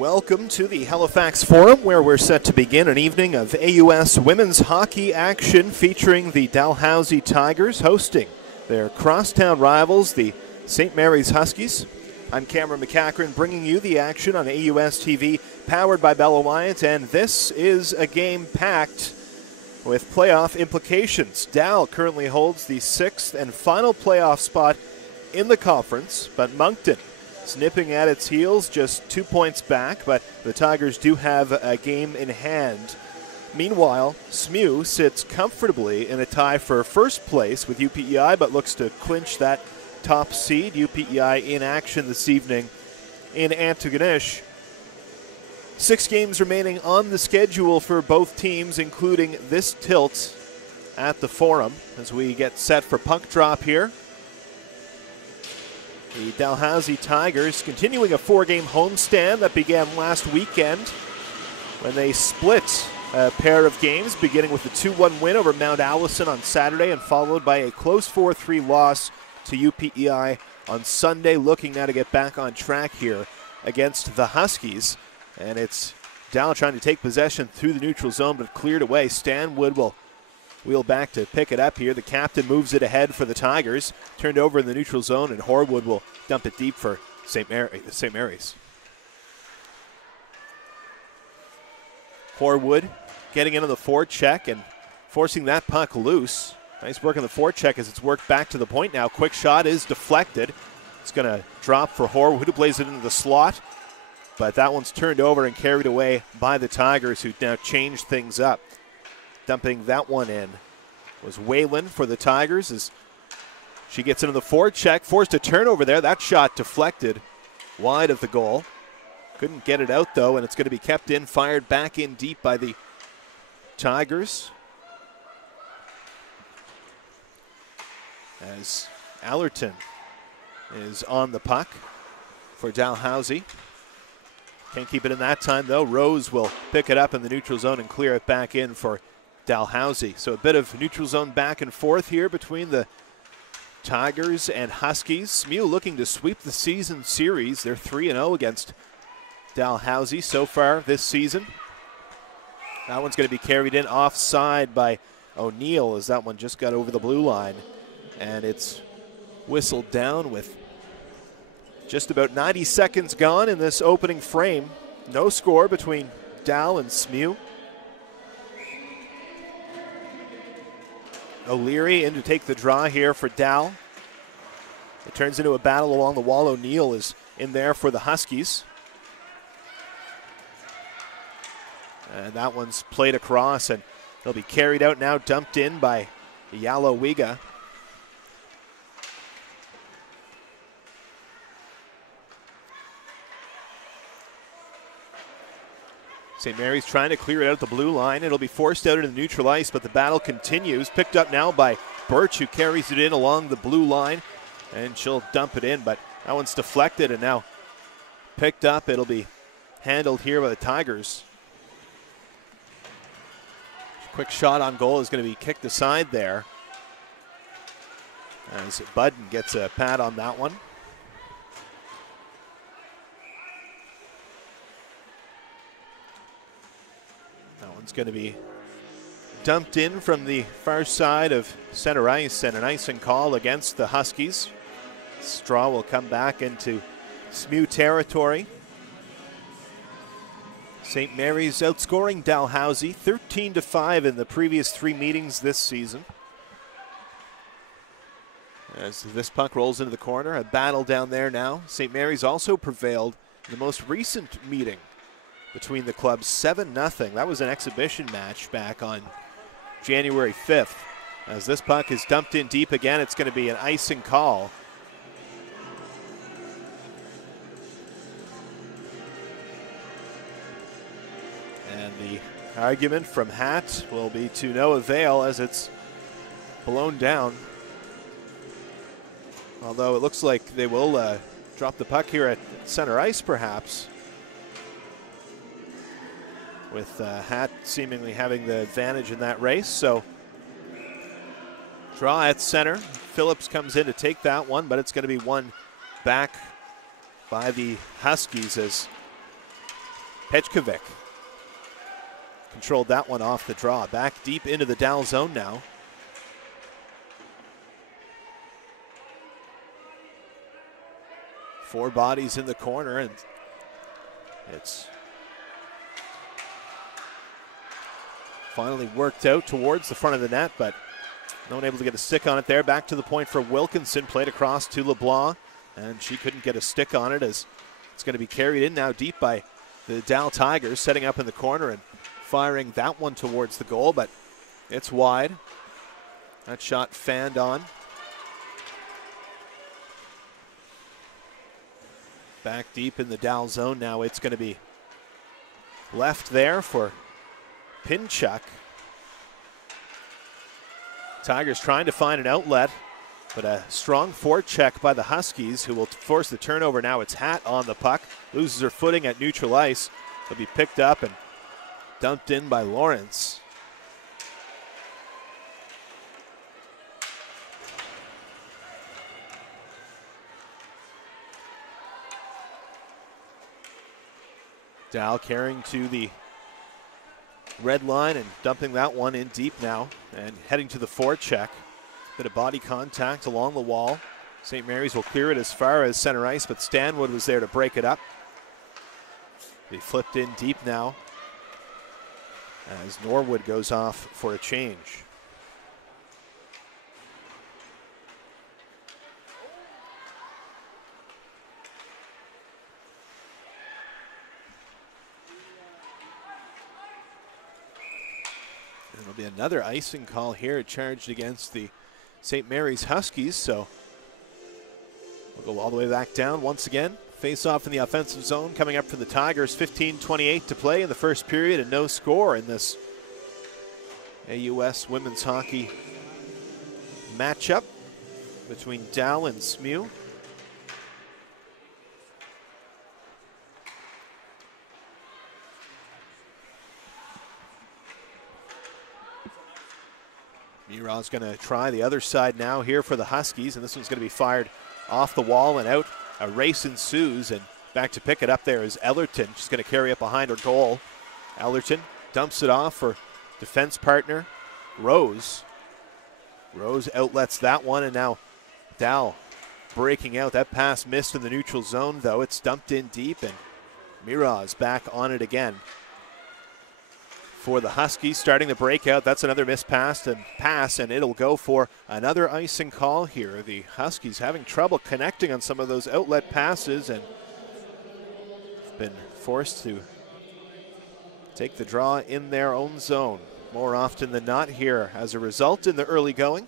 Welcome to the Halifax Forum, where we're set to begin an evening of AUS women's hockey action featuring the Dalhousie Tigers hosting their crosstown rivals, the St. Mary's Huskies. I'm Cameron McCachran bringing you the action on AUS TV, powered by Bella Wyatt, and this is a game packed with playoff implications. Dal currently holds the 6th and final playoff spot in the conference, but Moncton is nipping at its heels, just 2 points back, but the Tigers do have a game in hand. Meanwhile, SMU sits comfortably in a tie for first place with UPEI, but looks to clinch that top seed. UPEI in action this evening in Antigonish. 6 games remaining on the schedule for both teams, including this tilt at the Forum as we get set for puck drop here. The Dalhousie Tigers continuing a 4-game homestand that began last weekend when they split a pair of games, beginning with a 2-1 win over Mount Allison on Saturday and followed by a close 4-3 loss to UPEI on Sunday, looking now to get back on track here against the Huskies. And it's Dal trying to take possession through the neutral zone, but cleared away. Stan Wood will wheel back to pick it up here. The captain moves it ahead for the Tigers. Turned over in the neutral zone, and Horwood will dump it deep for St. Mary's. Horwood getting into the forecheck and forcing that puck loose. Nice work on the forecheck as it's worked back to the point now. Quick shot is deflected. It's going to drop for Horwood, who plays it into the slot. But that one's turned over and carried away by the Tigers, who now changed things up. Dumping that one in was Whalen for the Tigers as she gets into the forecheck, forced a turnover there. That shot deflected wide of the goal. Couldn't get it out, though, and it's going to be kept in, fired back in deep by the Tigers. As Allerton is on the puck for Dalhousie. Can't keep it in that time, though. Rose will pick it up in the neutral zone and clear it back in for Dalhousie. So a bit of neutral zone back and forth here between the Tigers and Huskies. SMU looking to sweep the season series. They're 3-0 against Dalhousie so far this season. That one's going to be carried in offside by O'Neill as that one just got over the blue line. And it's whistled down with just about 90 seconds gone in this opening frame. No score between Dal and SMU. O'Leary in to take the draw here for Dal. It turns into a battle along the wall. O'Neill is in there for the Huskies. And that one's played across, and they'll be carried out now, dumped in by Yalo Wiga. St. Mary's trying to clear it out at the blue line. It'll be forced out into the neutral ice, but the battle continues. Picked up now by Birch, who carries it in along the blue line, and she'll dump it in, but that one's deflected and now picked up. It'll be handled here by the Tigers. Quick shot on goal is going to be kicked aside there as Budden gets a pad on that one. It's going to be dumped in from the far side of center ice, and an icing call against the Huskies. Straw will come back into SMU territory. St. Mary's outscoring Dalhousie 13-5 in the previous 3 meetings this season. As this puck rolls into the corner, a battle down there now. St. Mary's also prevailed in the most recent meeting between the clubs, 7-0. That was an exhibition match back on January 5th. As this puck is dumped in deep again, it's going to be an icing call. And the argument from Hatt will be to no avail as it's blown down. Although it looks like they will drop the puck here at center ice, perhaps, with Hatt seemingly having the advantage in that race. So draw at center. Phillips comes in to take that one, but it's going to be won back by the Huskies as Petkovic controlled that one off the draw. Back deep into the Dal zone now. Four bodies in the corner, and it's finally worked out towards the front of the net, but no one able to get a stick on it there. Back to the point for Wilkinson, played across to LeBlanc, and she couldn't get a stick on it as it's going to be carried in now deep by the Dal Tigers, setting up in the corner and firing that one towards the goal, but it's wide. That shot fanned on. Back deep in the Dal zone now. It's going to be left there for Pinchuk. Tigers trying to find an outlet, but a strong forecheck by the Huskies, who will force the turnover now. It's Hatt on the puck, loses her footing at neutral ice. It'll be picked up and dumped in by Lawrence. Dal carrying to the red line and dumping that one in deep now and heading to the forecheck. Bit of body contact along the wall. St. Mary's will clear it as far as center ice, but Stanwood was there to break it up. They flipped in deep now as Norwood goes off for a change. There'll be another icing call here charged against the St. Mary's Huskies, so we'll go all the way back down once again. Face off in the offensive zone coming up for the Tigers. 15:28 to play in the first period and no score in this AUS women's hockey matchup between Dal and SMU. Miraz's going to try the other side now here for the Huskies, and this one's going to be fired off the wall and out. A race ensues, and back to pick it up there is Ellerton. She's going to carry it behind her goal. Ellerton dumps it off for defense partner Rose. Rose outlets that one, and now Dal breaking out. That pass missed in the neutral zone, though. It's dumped in deep, and Miraz back on it again. For the Huskies, starting the breakout. That's another missed pass, and it'll go for another icing call here. The Huskies having trouble connecting on some of those outlet passes and been forced to take the draw in their own zone more often than not here as a result in the early going.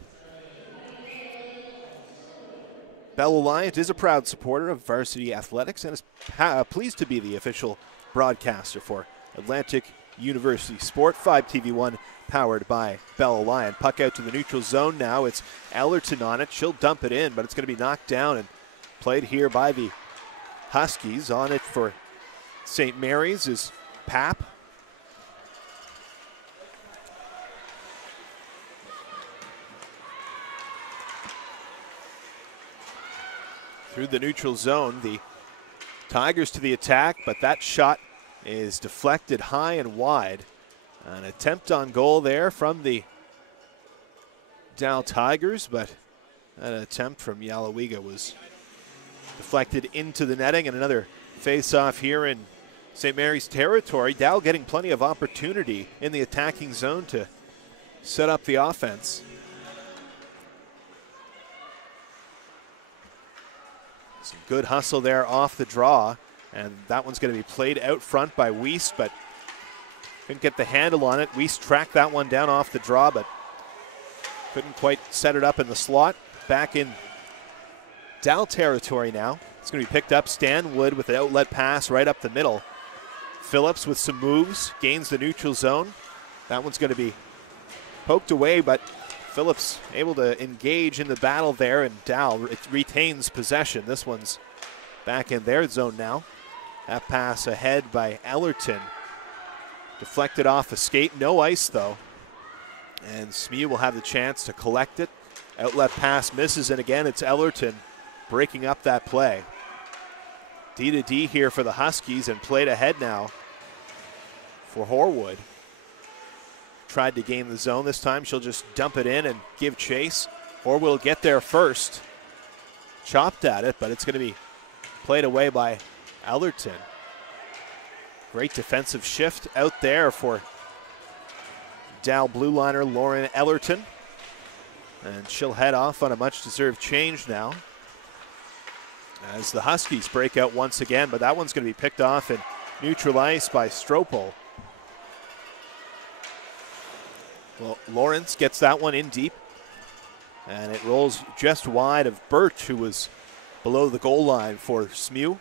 Bell Alliant is a proud supporter of varsity athletics and is pleased to be the official broadcaster for Atlantic University Sport. 5TV1 powered by Bell Alliant. Puck out to the neutral zone now. It's Ellerton on it. She'll dump it in, but it's going to be knocked down and played here by the Huskies. On it for St. Mary's is Papp. Through the neutral zone, the Tigers to the attack, but that shot is deflected high and wide. An attempt on goal there from the Dal Tigers, but that attempt from Yalawiga was deflected into the netting, and another face-off here in St. Mary's territory. Dal getting plenty of opportunity in the attacking zone to set up the offense. Some good hustle there off the draw. And that one's going to be played out front by Wiest, but couldn't get the handle on it. Wiest tracked that one down off the draw, but couldn't quite set it up in the slot. Back in Dal territory now. It's going to be picked up. Stanwood with an outlet pass right up the middle. Phillips with some moves, gains the neutral zone. That one's going to be poked away, but Phillips able to engage in the battle there, and Dal retains possession. This one's back in their zone now. That pass ahead by Ellerton. Deflected off a skate. No ice, though. And SMU will have the chance to collect it. Outlet pass misses, and again, it's Ellerton breaking up that play. D to D here for the Huskies, and played ahead now for Horwood. Tried to gain the zone this time. She'll just dump it in and give chase. Horwood will get there first. Chopped at it, but it's going to be played away by Ellerton. Great defensive shift out there for Dow blue liner Lauren Ellerton. And she'll head off on a much-deserved change now as the Huskies break out once again, but that one's going to be picked off in neutral ice by Stropel. Well, Lawrence gets that one in deep, and it rolls just wide of Birch, who was below the goal line for SMU.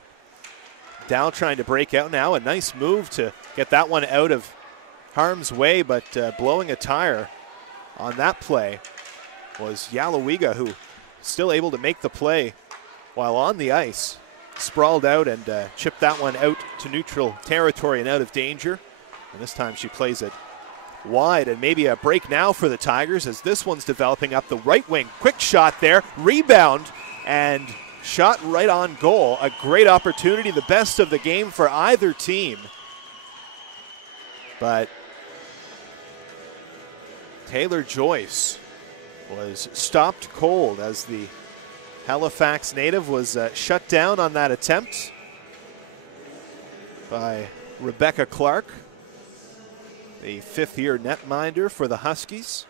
Dow trying to break out now. A nice move to get that one out of harm's way, but blowing a tire on that play was Yalawiga, who still able to make the play while on the ice. Sprawled out and chipped that one out to neutral territory and out of danger. And this time she plays it wide, and maybe a break now for the Tigers as this one's developing up the right wing. Quick shot there, rebound, and shot right on goal. A great opportunity, the best of the game for either team. But Taylor Joyce was stopped cold as the Halifax native was shut down on that attempt by Rebecca Clark, the fifth-year netminder for the Huskies.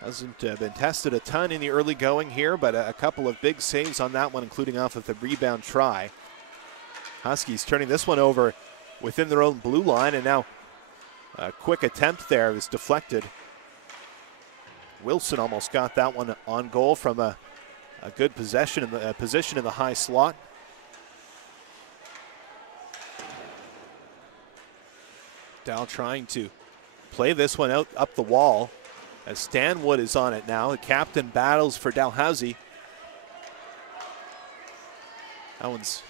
Hasn't been tested a ton in the early going here, but a couple of big saves on that one, including off of the rebound try. Huskies turning this one over within their own blue line, and now a quick attempt there was deflected. Wilson almost got that one on goal from a good position in the high slot. Dow trying to play this one out up the wall as Stanwood is on it now. The captain battles for Dalhousie. That one's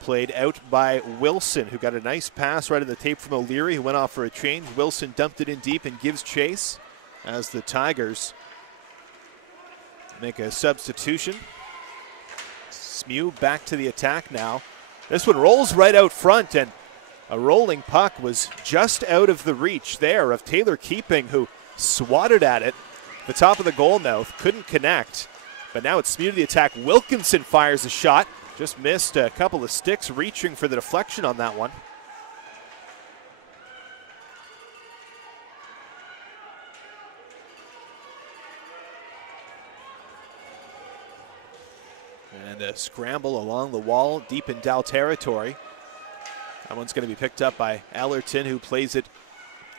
played out by Wilson, who got a nice pass right in the tape from O'Leary, who went off for a change. Wilson dumped it in deep and gives chase as the Tigers make a substitution. SMU back to the attack now. This one rolls right out front, and a rolling puck was just out of the reach there of Taylor Keeping, who swatted at it. The top of the goal mouth, couldn't connect. But now it's SMU to the attack. Wilkinson fires a shot. Just missed a couple of sticks reaching for the deflection on that one. And a scramble along the wall, deep in Dow territory. That one's going to be picked up by Ellerton, who plays it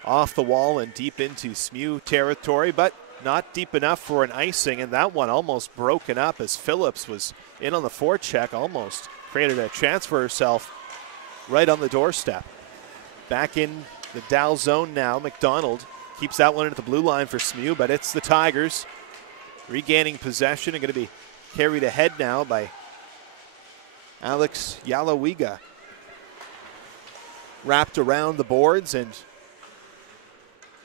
off the wall and deep into SMU territory, but not deep enough for an icing, and that one almost broken up as Phillips was in on the forecheck, almost created a chance for herself right on the doorstep. Back in the Dow zone now, McDonald keeps that one into the blue line for SMU, but it's the Tigers regaining possession and going to be carried ahead now by Alex Yalawiga. Wrapped around the boards and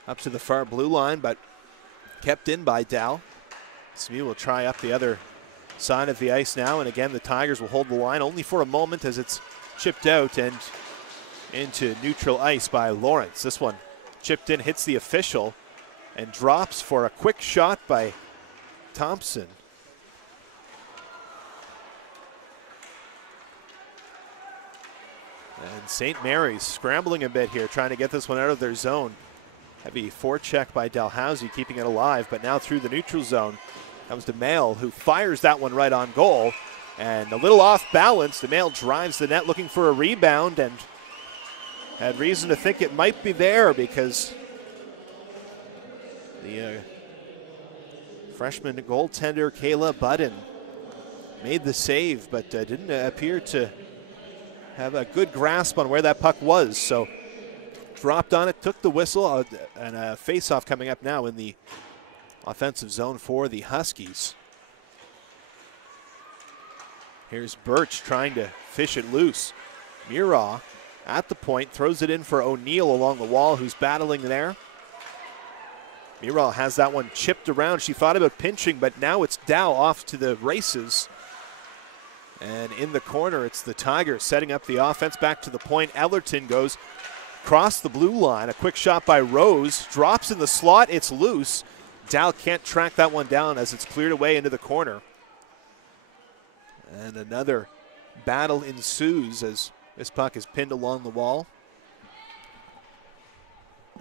up to the far blue line, but kept in by Dow. SMU will try up the other side of the ice now, and again the Tigers will hold the line only for a moment as it's chipped out and into neutral ice by Lawrence. This one chipped in, hits the official, and drops for a quick shot by Thompson. And St. Mary's scrambling a bit here, trying to get this one out of their zone. Heavy forecheck by Dalhousie, keeping it alive, but now through the neutral zone comes DeMail, who fires that one right on goal. And a little off balance, DeMail drives the net looking for a rebound and had reason to think it might be there because the freshman goaltender Kayla Budden made the save, but didn't appear to have a good grasp on where that puck was. So dropped on it, took the whistle, and a face-off coming up now in the offensive zone for the Huskies. Here's Birch trying to fish it loose. Muraw at the point, throws it in for O'Neill along the wall, who's battling there. Muraw has that one chipped around. She thought about pinching, but now it's Dow off to the races. And in the corner, it's the Tigers setting up the offense back to the point. Ellerton goes across the blue line. A quick shot by Rose, drops in the slot, it's loose. Dow can't track that one down as it's cleared away into the corner. And another battle ensues as this puck is pinned along the wall.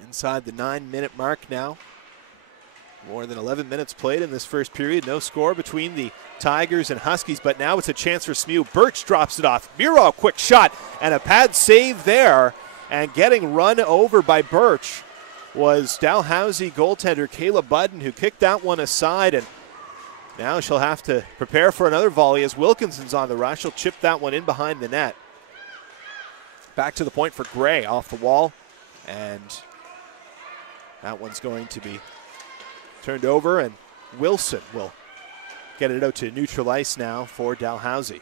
Inside the 9-minute mark now. More than 11 minutes played in this first period. No score between the Tigers and Huskies, but now it's a chance for SMU. Birch drops it off. Miro, quick shot, and a pad save there. And getting run over by Birch was Dalhousie goaltender Kayla Budden, who kicked that one aside, and now she'll have to prepare for another volley as Wilkinson's on the rush. She'll chip that one in behind the net. Back to the point for Gray off the wall, and that one's going to be turned over, and Wilson will get it out to neutral ice now for Dalhousie.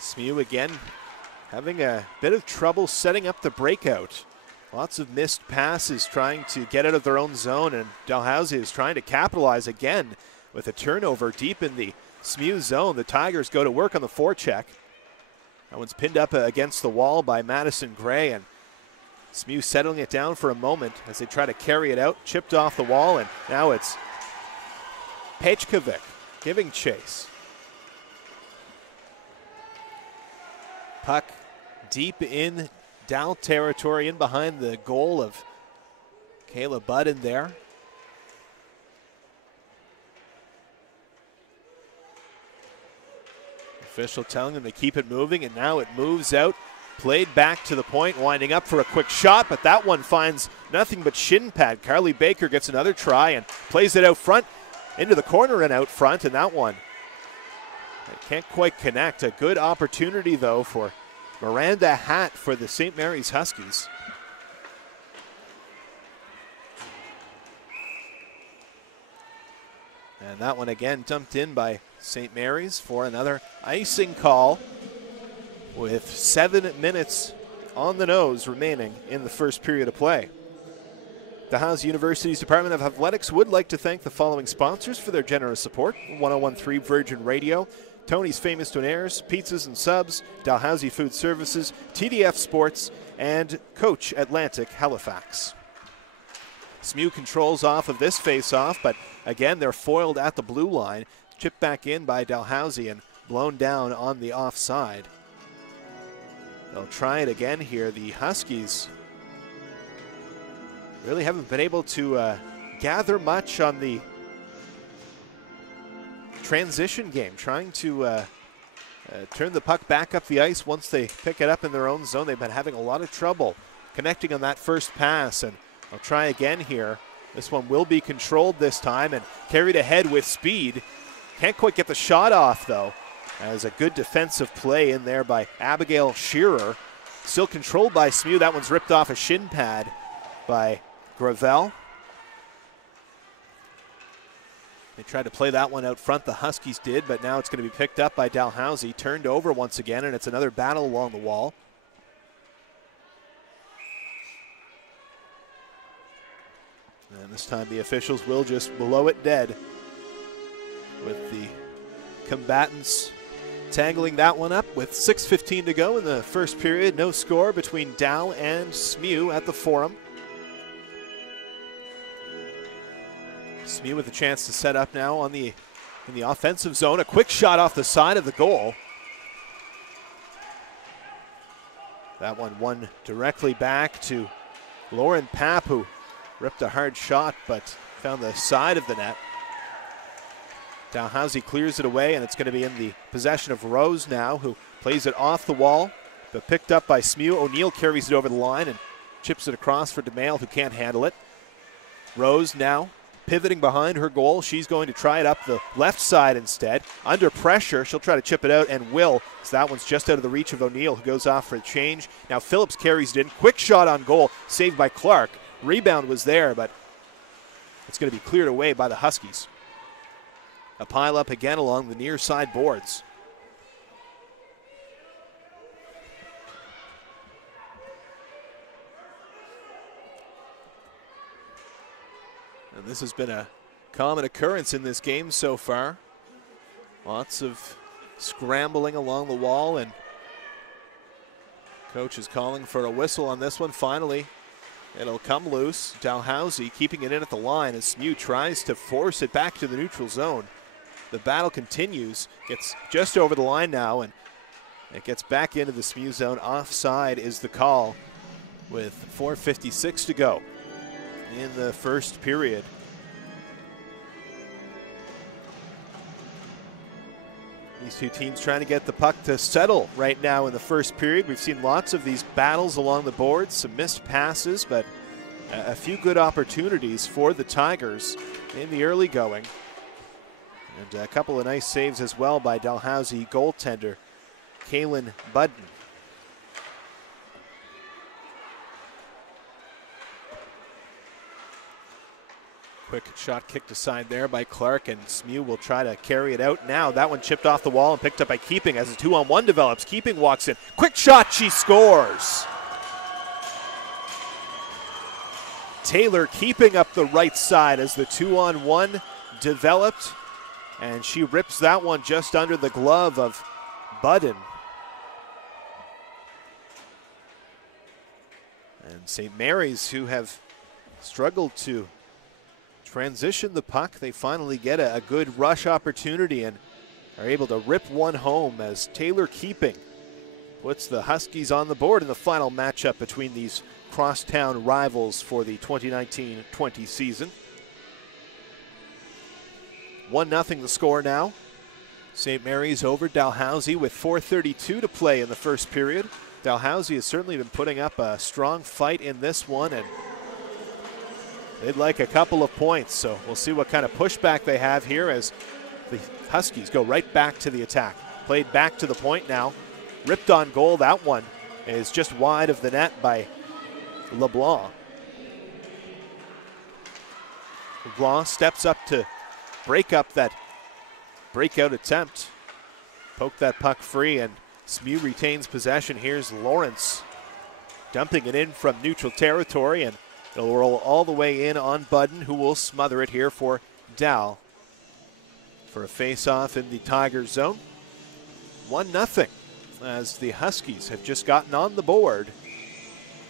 SMU again having a bit of trouble setting up the breakout. Lots of missed passes trying to get out of their own zone, and Dalhousie is trying to capitalize again with a turnover deep in the SMU zone. The Tigers go to work on the forecheck. That one's pinned up against the wall by Madison Gray, and SMU settling it down for a moment as they try to carry it out. Chipped off the wall, and now it's Pejkovic giving chase. Puck deep in Dow territory, in behind the goal of Kayla Budden there. Official telling them to keep it moving, and now it moves out. Played back to the point, winding up for a quick shot, but that one finds nothing but shin pad. Carly Baker gets another try and plays it out front, into the corner and out front, and that one can't quite connect. A good opportunity, though, for Miranda Hatt for the St. Mary's Huskies. And that one again dumped in by St. Mary's for another icing call with 7 minutes on the nose remaining in the first period of play. Dalhousie University's Department of Athletics would like to thank the following sponsors for their generous support: 1013 Virgin Radio, Tony's Famous Donaires, Pizzas and Subs, Dalhousie Food Services, TDF Sports, and Coach Atlantic Halifax. SMU controls off of this face-off, but again, they're foiled at the blue line. Chipped back in by Dalhousie and blown down on the offside. They'll try it again here. The Huskies really haven't been able to gather much on the transition game, trying to turn the puck back up the ice once they pick it up in their own zone. They've been having a lot of trouble connecting on that first pass, and they'll try again here. This one will be controlled this time and carried ahead with speed. Can't quite get the shot off, though, as a good defensive play in there by Abigail Shearer. Still controlled by SMU. That one's ripped off a shin pad by Gravel. They tried to play that one out front, the Huskies did, but now it's going to be picked up by Dalhousie. Turned over once again, and it's another battle along the wall. And this time the officials will just blow it dead, with the combatants tangling that one up with 6:15 to go in the first period. No score between Dow and SMU at the Forum. SMU with a chance to set up now in the offensive zone. A quick shot off the side of the goal. That one won directly back to Lauren Papp, who ripped a hard shot but found the side of the net. Dalhousie clears it away, and it's going to be in the possession of Rose now, who plays it off the wall, but picked up by SMU. O'Neill carries it over the line and chips it across for DeMail, who can't handle it. Rose now pivoting behind her goal. She's going to try it up the left side instead. Under pressure, she'll try to chip it out, and will. So that one's just out of the reach of O'Neill, who goes off for a change. Now Phillips carries it in. Quick shot on goal, saved by Clark. Rebound was there, but it's going to be cleared away by the Huskies. A pile up again along the near side boards. And this has been a common occurrence in this game so far. Lots of scrambling along the wall, and coach is calling for a whistle on this one. Finally, it'll come loose. Dalhousie keeping it in at the line as SMU tries to force it back to the neutral zone. The battle continues, gets just over the line now, and it gets back into the SMU zone. Offside is the call with 4:56 to go in the first period. These two teams trying to get the puck to settle right now in the first period. We've seen lots of these battles along the boards, some missed passes, but a few good opportunities for the Tigers in the early going. And a couple of nice saves as well by Dalhousie goaltender Kaylin Budden. Quick shot kicked aside there by Clark, and SMU will try to carry it out now. That one chipped off the wall and picked up by Keeping as a 2-on-1 develops. Keeping walks in. Quick shot, she scores. Taylor Keeping up the right side as the 2-on-1 developed, and she rips that one just under the glove of Budden. And St. Mary's, who have struggled to transition the puck, they finally get a good rush opportunity and are able to rip one home as Taylor Keeping puts the Huskies on the board in the final matchup between these crosstown rivals for the 2019-20 season. 1-0 the score now. St. Mary's over Dalhousie with 4:32 to play in the first period. Dalhousie has certainly been putting up a strong fight in this one, and they'd like a couple of points, so we'll see what kind of pushback they have here as the Huskies go right back to the attack. Played back to the point now. Ripped on goal. That one is just wide of the net by LeBlanc. LeBlanc steps up to break up that breakout attempt. Poke that puck free, and SMU retains possession. Here's Lawrence dumping it in from neutral territory, and it'll roll all the way in on Budden, who will smother it here for Dal for a face-off in the Tigers zone. 1-0 as the Huskies have just gotten on the board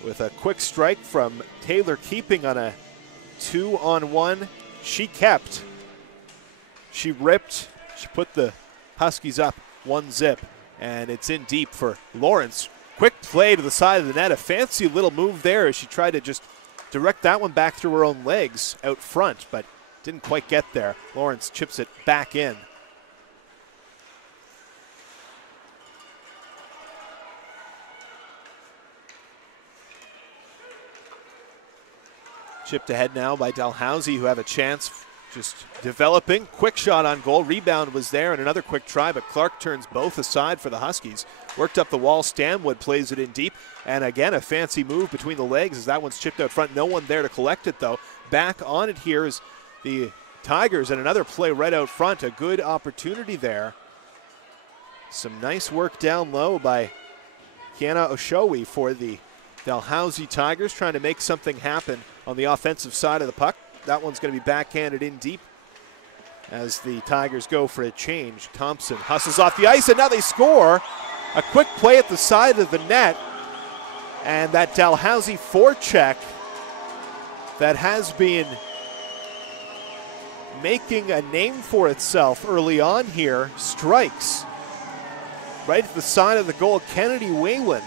with a quick strike from Taylor Keeping on a 2-on-1. She kept. She ripped. She put the Huskies up 1-0, and it's in deep for Lawrence. Quick play to the side of the net. A fancy little move there as she tried to just direct that one back through her own legs out front, but didn't quite get there. Lawrence chips it back in. Chipped ahead now by Dalhousie, who have a chance, just developing. Quick shot on goal. Rebound was there, and another quick try, but Clark turns both aside for the Huskies. Worked up the wall. Stanwood plays it in deep, and again a fancy move between the legs as that one's chipped out front. No one there to collect it, though. Back on it here is the Tigers, and another play right out front. A good opportunity there. Some nice work down low by Kiana Oshowi for the Dalhousie Tigers, trying to make something happen on the offensive side of the puck. That one's going to be backhanded in deep as the Tigers go for a change. Thompson hustles off the ice, and now they score. A quick play at the side of the net, and that Dalhousie forecheck that has been making a name for itself early on here strikes right at the side of the goal. Kennedy Whalen.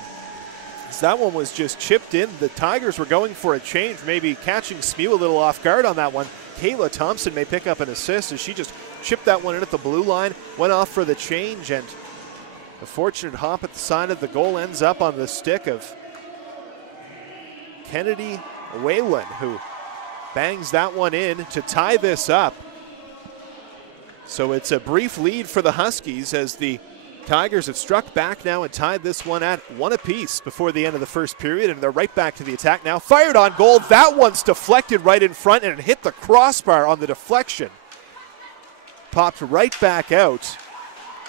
That one was just chipped in. The Tigers were going for a change, maybe catching SMU a little off guard on that one. Kayla Thompson may pick up an assist as she just chipped that one in at the blue line, went off for the change, and a fortunate hop at the side of the goal ends up on the stick of Kennedy Whalen, who bangs that one in to tie this up. So it's a brief lead for the Huskies as the Tigers have struck back now and tied this one at 1 apiece before the end of the first period, and they're right back to the attack now. Fired on goal. That one's deflected right in front, and it hit the crossbar on the deflection. Popped right back out,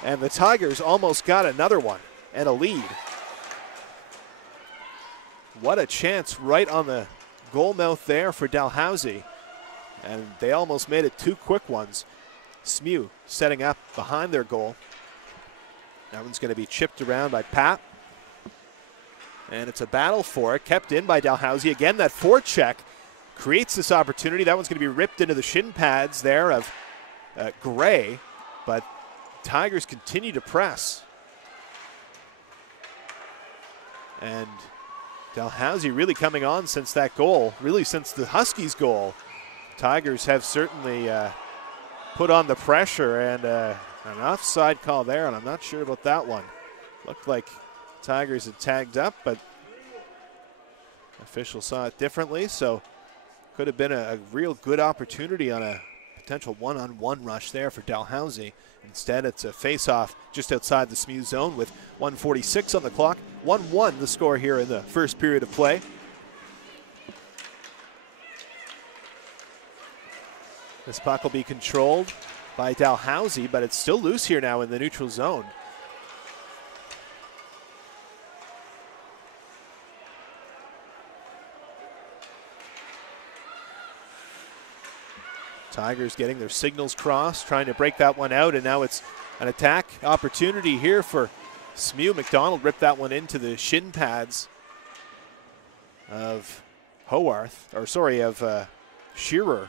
and the Tigers almost got another one and a lead. What a chance right on the goal mouth there for Dalhousie and they almost made it 2 quick ones. SMU setting up behind their goal. That one's going to be chipped around by Pat. And it's a battle for it, kept in by Dalhousie. Again, that forecheck creates this opportunity. That one's going to be ripped into the shin pads there of Gray, but Tigers continue to press. And Dalhousie really coming on since that goal, really since the Huskies' goal. Tigers have certainly put on the pressure, and an offside call there, and I'm not sure about that one. Looked like Tigers had tagged up, but officials saw it differently, so could have been a real good opportunity on a potential one-on-one rush there for Dalhousie. Instead, it's a face-off just outside the SMU zone with 1:46 on the clock. 1-1 the score here in the first period of play. This puck will be controlled by Dalhousie, but it's still loose here now in the neutral zone. Tigers getting their signals crossed, trying to break that one out, and now it's an attack opportunity here for SMU. McDonald ripped that one into the shin pads of Shearer,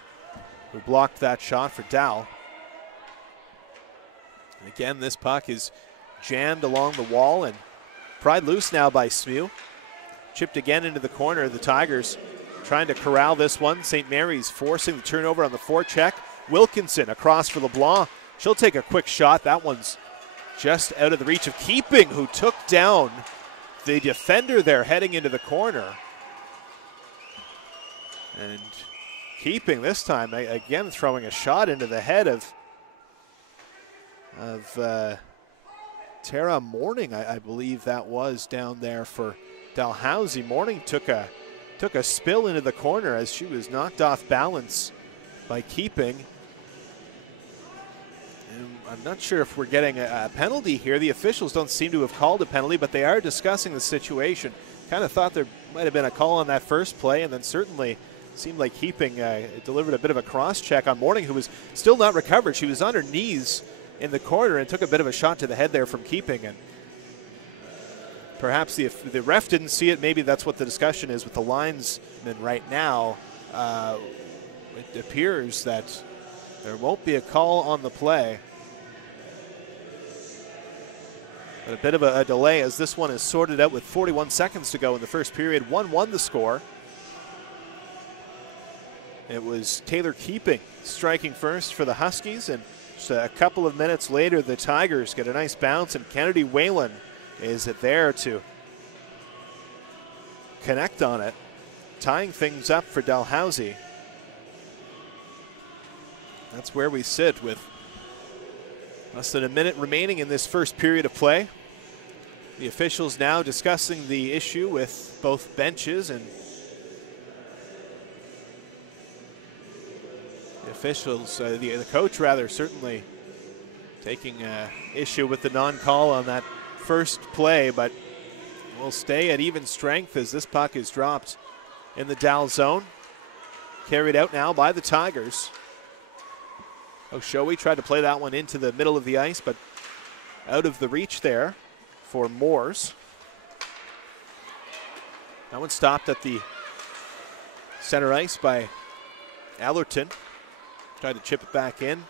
who blocked that shot for Dal. And again, this puck is jammed along the wall and pried loose now by SMU. Chipped again into the corner. The Tigers trying to corral this one. St. Mary's forcing the turnover on the forecheck. Wilkinson across for LeBlanc. She'll take a quick shot. That one's just out of the reach of Keeping, who took down the defender there heading into the corner. And Keeping this time, again throwing a shot into the head of Tara Morning, I believe that was, down there for Dalhousie. Morning took a spill into the corner as she was knocked off balance by Keeping. And I'm not sure if we're getting a penalty here. The officials don't seem to have called a penalty, but they are discussing the situation. Kind of thought there might have been a call on that first play, and then certainly seemed like Keeping delivered a bit of a cross check on Morning, who was still not recovered. She was on her knees in the corner and took a bit of a shot to the head there from Keeping, and perhaps the ref didn't see it. Maybe that's what the discussion is with the linesman right now. It appears that there won't be a call on the play, but a bit of a delay as this one is sorted out with 41 seconds to go in the first period. 1-1 the score. It was Taylor Keeping striking first for the Huskies, and just a couple of minutes later the Tigers get a nice bounce, and Kennedy Whalen is there to connect on it, tying things up for Dalhousie. That's where we sit with less than a minute remaining in this first period of play. The officials now discussing the issue with both benches, and the officials, the coach rather, certainly taking issue with the non-call on that first play, but will stay at even strength as this puck is dropped in the Dal zone. Carried out now by the Tigers. Oshowee tried to play that one into the middle of the ice, but out of the reach there for Moores. That one stopped at the center ice by Allerton. Tried to chip it back in.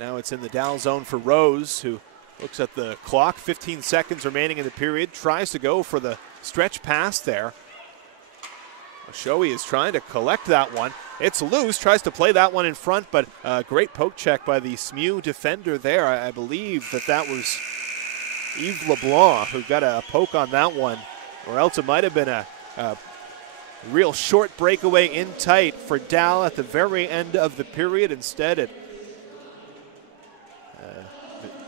Now it's in the Dal zone for Rose, who looks at the clock. 15 seconds remaining in the period. Tries to go for the stretch pass there. Oshowee is trying to collect that one. It's loose. Tries to play that one in front, but a great poke check by the SMU defender there. I believe that was Yves LeBlanc who got a poke on that one, or else it might have been a real short breakaway in tight for Dal at the very end of the period. Instead, it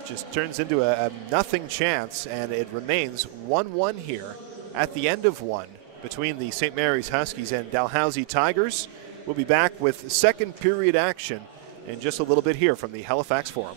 just turns into a nothing chance, and it remains 1-1 here at the end of one between the St. Mary's Huskies and Dalhousie Tigers. We'll be back with second period action in just a little bit here from the Halifax Forum.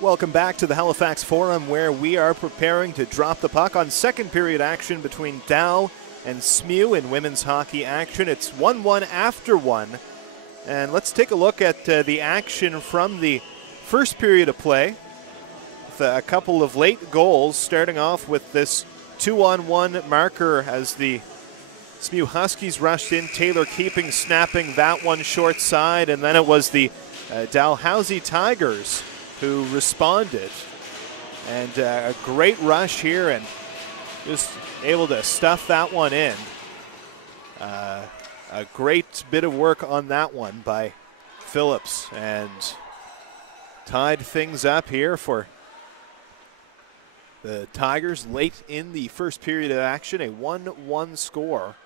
Welcome back to the Halifax Forum, where we are preparing to drop the puck on second period action between Dal and SMU in women's hockey action. It's 1-1 after one. And let's take a look at the action from the first period of play. With a couple of late goals, starting off with this 2-on-1 marker as the SMU Huskies rushed in. Taylor Keeping snapping that one short side, and then it was the Dalhousie Tigers who responded. And a great rush here, and just able to stuff that one in. A great bit of work on that one by Phillips, and tied things up here for the Tigers late in the first period of action. A 1-1 score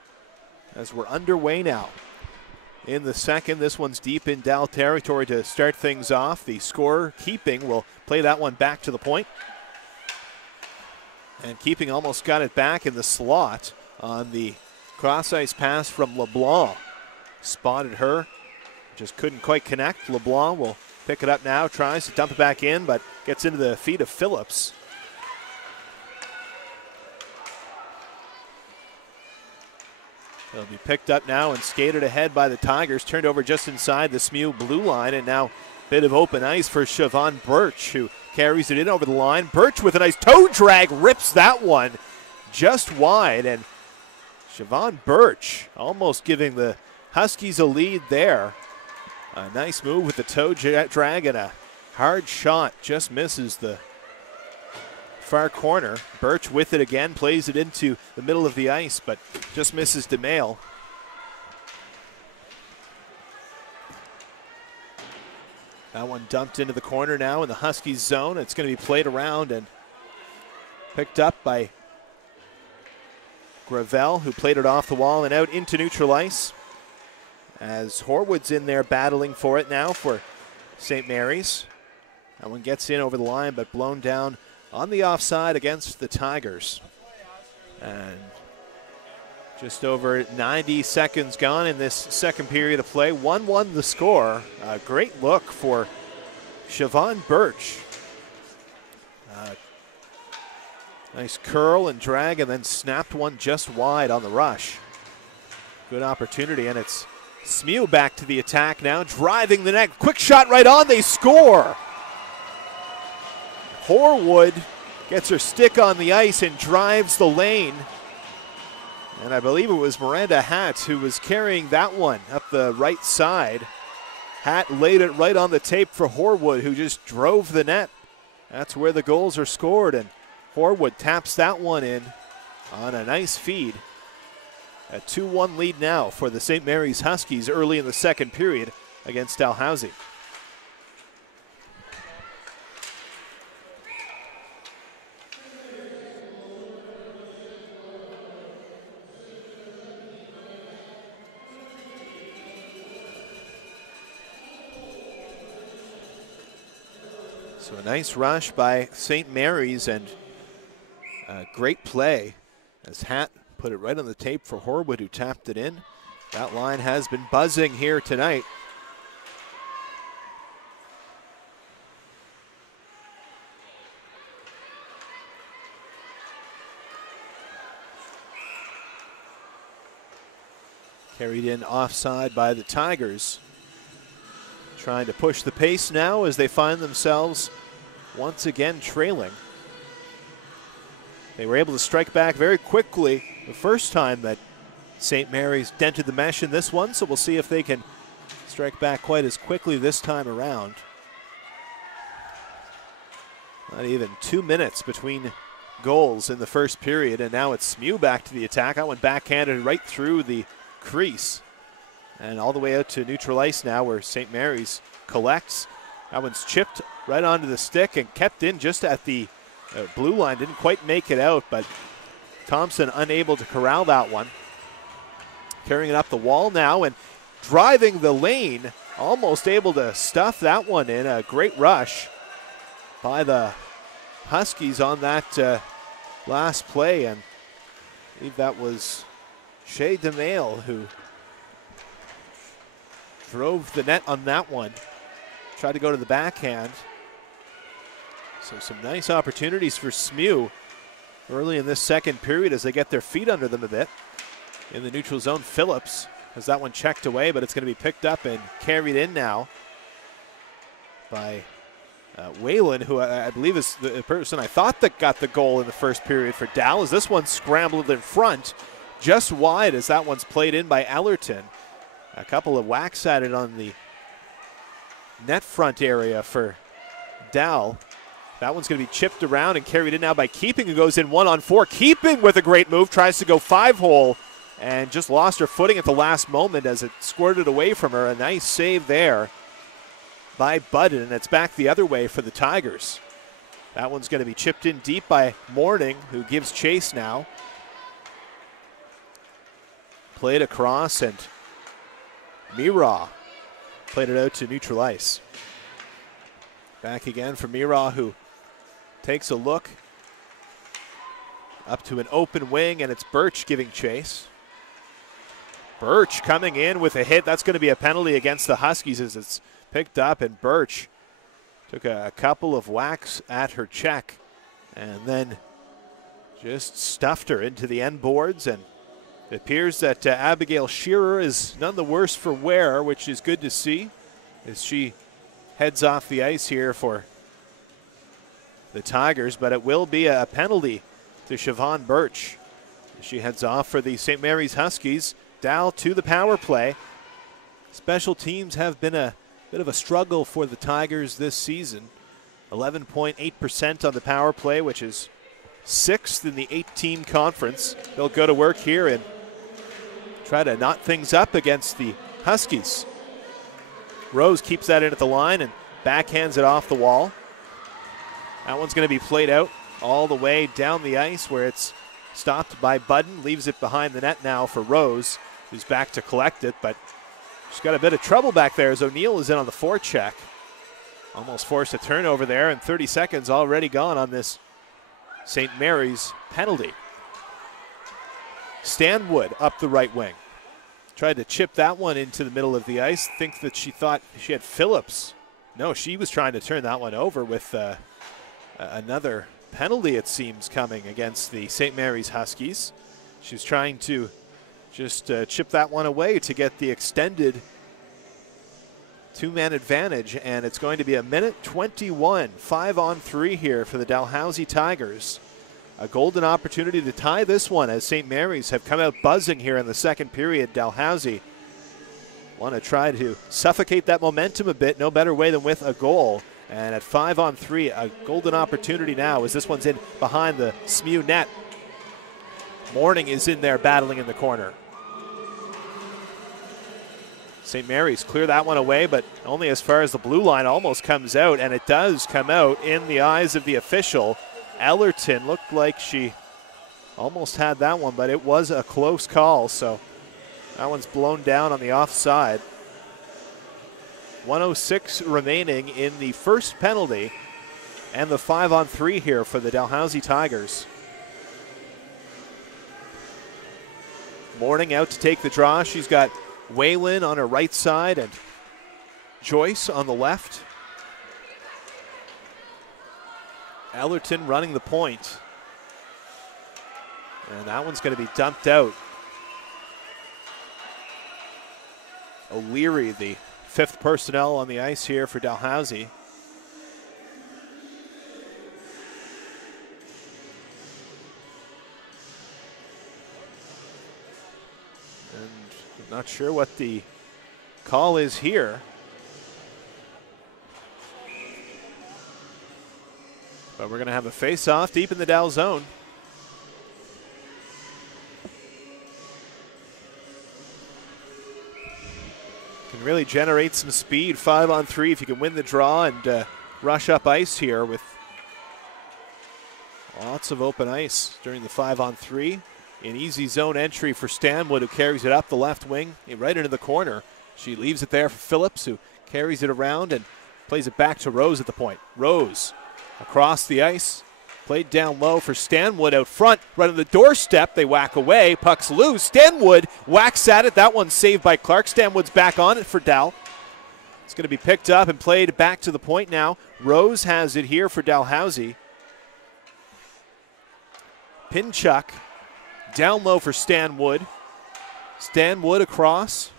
as we're underway now. In the second, this one's deep in Dal territory to start things off. The scorer, Keeping, will play that one back to the point. And Keeping almost got it back in the slot on the cross-ice pass from LeBlanc. Spotted her, just couldn't quite connect. LeBlanc will pick it up now, tries to dump it back in, but gets into the feet of Phillips. It'll be picked up now and skated ahead by the Tigers. Turned over just inside the SMU blue line, and now a bit of open ice for Siobhan Birch, who carries it in over the line. Birch with a nice toe drag rips that one just wide, and Siobhan Birch almost giving the Huskies a lead there. A nice move with the toe drag and a hard shot. Just misses the far corner. Birch with it again, plays it into the middle of the ice, but just misses DeMail. That one dumped into the corner now in the Huskies zone. It's going to be played around and picked up by Gravel, who played it off the wall and out into neutral ice. As Horwood's in there battling for it now for St. Mary's. That one gets in over the line, but blown down on the offside against the Tigers. And just over 90 seconds gone in this second period of play. 1-1 the score. A great look for Siobhan Birch. Nice curl and drag, and then snapped one just wide on the rush. Good opportunity, and it's SMU back to the attack now, driving the net. Quick shot right on, they score. Horwood gets her stick on the ice and drives the lane. And I believe it was Miranda Hatt who was carrying that one up the right side. Hatt laid it right on the tape for Horwood, who just drove the net. That's where the goals are scored, and Horwood taps that one in on a nice feed. A 2-1 lead now for the St. Mary's Huskies early in the second period against Dalhousie. So a nice rush by St. Mary's, and a great play as Hatt put it right on the tape for Horwood, who tapped it in. That line has been buzzing here tonight. Carried in offside by the Tigers. Trying to push the pace now as they find themselves once again trailing. They were able to strike back very quickly the first time that St. Mary's dented the mesh in this one, so we'll see if they can strike back quite as quickly this time around. Not even 2 minutes between goals in the first period, and now it's SMU back to the attack. That one backhanded right through the crease and all the way out to neutral ice now, where St. Mary's collects. That one's chipped right onto the stick and kept in just at the blue line. Didn't quite make it out, but Thompson unable to corral that one. Carrying it up the wall now and driving the lane. Almost able to stuff that one in. A great rush by the Huskies on that last play. And I believe that was Shea DeMail who drove the net on that one. Tried to go to the backhand. So some nice opportunities for SMU early in this second period as they get their feet under them a bit. In the neutral zone, Phillips has that one checked away, but it's going to be picked up and carried in now by Whalen, who I believe is the person I thought that got the goal in the first period for Dal, as this one scrambled in front just wide as that one's played in by Ellerton. A couple of whacks at it on the net front area for Dal. That one's going to be chipped around and carried in now by Keeping, who goes in 1-on-4. Keeping with a great move, tries to go 5-hole and just lost her footing at the last moment as it squirted away from her. A nice save there by Budden, and it's back the other way for the Tigers. That one's going to be chipped in deep by Morning, who gives chase now. Played across, and Mira played it out to neutral ice. Back again for Mira, who takes a look up to an open wing, and it's Birch giving chase. Birch coming in with a hit. That's going to be a penalty against the Huskies as it's picked up, and Birch took a couple of whacks at her check and then just stuffed her into the end boards. And it appears that Abigail Shearer is none the worse for wear, which is good to see as she heads off the ice here for the Tigers, but it will be a penalty to Siobhan Birch. She heads off for the St. Mary's Huskies. Dal to the power play. Special teams have been a bit of a struggle for the Tigers this season. 11.8% on the power play, which is 6th in the 8-team conference. They'll go to work here and try to knot things up against the Huskies. Rose keeps that in at the line and backhands it off the wall. That one's going to be played out all the way down the ice where it's stopped by Budden. Leaves it behind the net now for Rose, who's back to collect it, but she's got a bit of trouble back there as O'Neill is in on the forecheck. Almost forced a turnover there, and 30 seconds already gone on this St. Mary's penalty. Stanwood up the right wing. Tried to chip that one into the middle of the ice. Think that she thought she had Phillips. No, she was trying to turn that one over with another penalty, it seems, coming against the St. Mary's Huskies. She was trying to just chip that one away to get the extended two-man advantage, and it's going to be a minute 21, 5-on-3 here for the Dalhousie Tigers. A golden opportunity to tie this one as St. Mary's have come out buzzing here in the second period. Dalhousie want to try to suffocate that momentum a bit. No better way than with a goal. And at 5-on-3, a golden opportunity now as this one's in behind the SMU net. Morning is in there battling in the corner. St. Mary's clear that one away, but only as far as the blue line almost comes out, and it does come out in the eyes of the official. Ellerton looked like she almost had that one, but it was a close call, so that one's blown down on the offside. 1:06 remaining in the first penalty, and the 5-on-3 here for the Dalhousie Tigers. Morning out to take the draw. She's got Whalen on her right side and Joyce on the left. Ellerton running the point. And that one's going to be dumped out. O'Leary, the fifth personnel on the ice here for Dalhousie. And I'm not sure what the call is here. But we're going to have a face-off deep in the Dal zone. Can really generate some speed, 5-on-3 if you can win the draw and rush up ice here with lots of open ice during the 5-on-3. An easy zone entry for Stanwood, who carries it up the left wing right into the corner. She leaves it there for Phillips, who carries it around and plays it back to Rose at the point. Rose across the ice, played down low for Stanwood out front, right on the doorstep. They whack away, puck's loose. Stanwood whacks at it. That one's saved by Clark. Stanwood's back on it for Dal. It's going to be picked up and played back to the point now. Rose has it here for Dalhousie. Pinchuk down low for Stan Wood. Stan Wood across.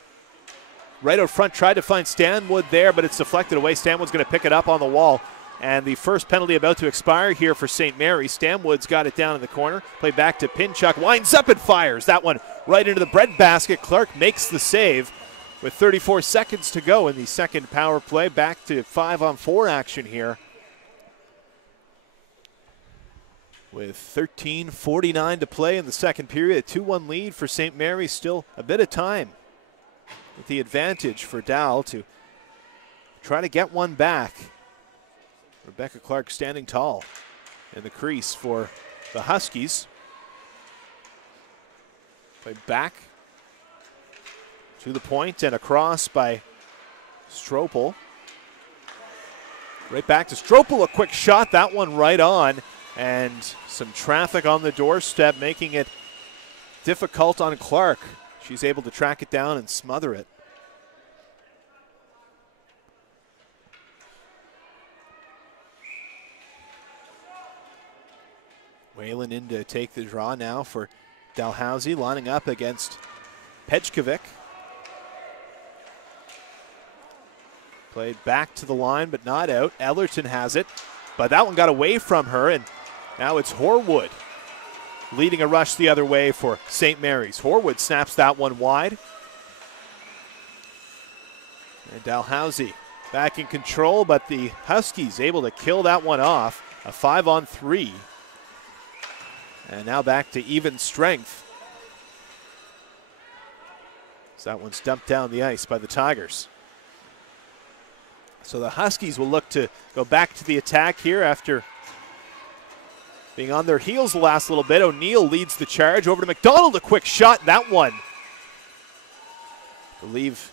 Right out front, tried to find Stan Wood there, but it's deflected away. Stan Wood's going to pick it up on the wall. And the first penalty about to expire here for St. Mary's. Stan Wood's got it down in the corner. Played back to Pinchuk. Winds up and fires. That one right into the breadbasket. Clark makes the save with 34 seconds to go in the second power play. Back to 5-on-4 action here. With 13:49 to play in the second period. A 2-1 lead for St. Mary's. Still a bit of time with the advantage for Dal to try to get one back. Rebecca Clark standing tall in the crease for the Huskies. Played back to the point and across by Stropel. Right back to Stropel, a quick shot, that one right on. And some traffic on the doorstep, making it difficult on Clark. She's able to track it down and smother it. Whalen in to take the draw now for Dalhousie, lining up against Pejkovic. Played back to the line, but not out. Ellerton has it, but that one got away from her, and now it's Horwood leading a rush the other way for St. Mary's. Horwood snaps that one wide. And Dalhousie back in control, but the Huskies able to kill that one off. A 5-on-3. And now back to even strength. So that one's dumped down the ice by the Tigers. So the Huskies will look to go back to the attack here after being on their heels the last little bit. O'Neill leads the charge over to McDonald. A quick shot. That one, I believe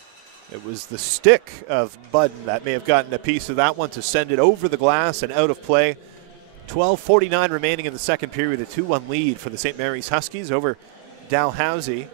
it was the stick of Budden that may have gotten a piece of that one to send it over the glass and out of play. 12:49 remaining in the second period. A 2-1 lead for the St. Mary's Huskies over Dalhousie.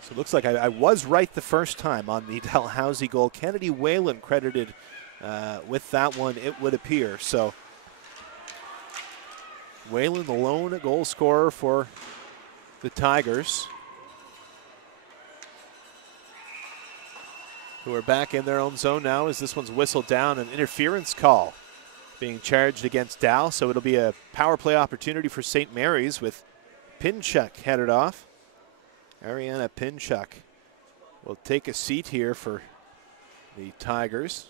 So it looks like I was right the first time on the Dalhousie goal. Kennedy Whalen credited with that one, it would appear. So Whalen, the lone goal scorer for the Tigers, who are back in their own zone now as this one's whistled down. An interference call being charged against Dal. So it'll be a power play opportunity for St. Mary's with Pinchuk headed off. Ariana Pinchuk will take a seat here for the Tigers.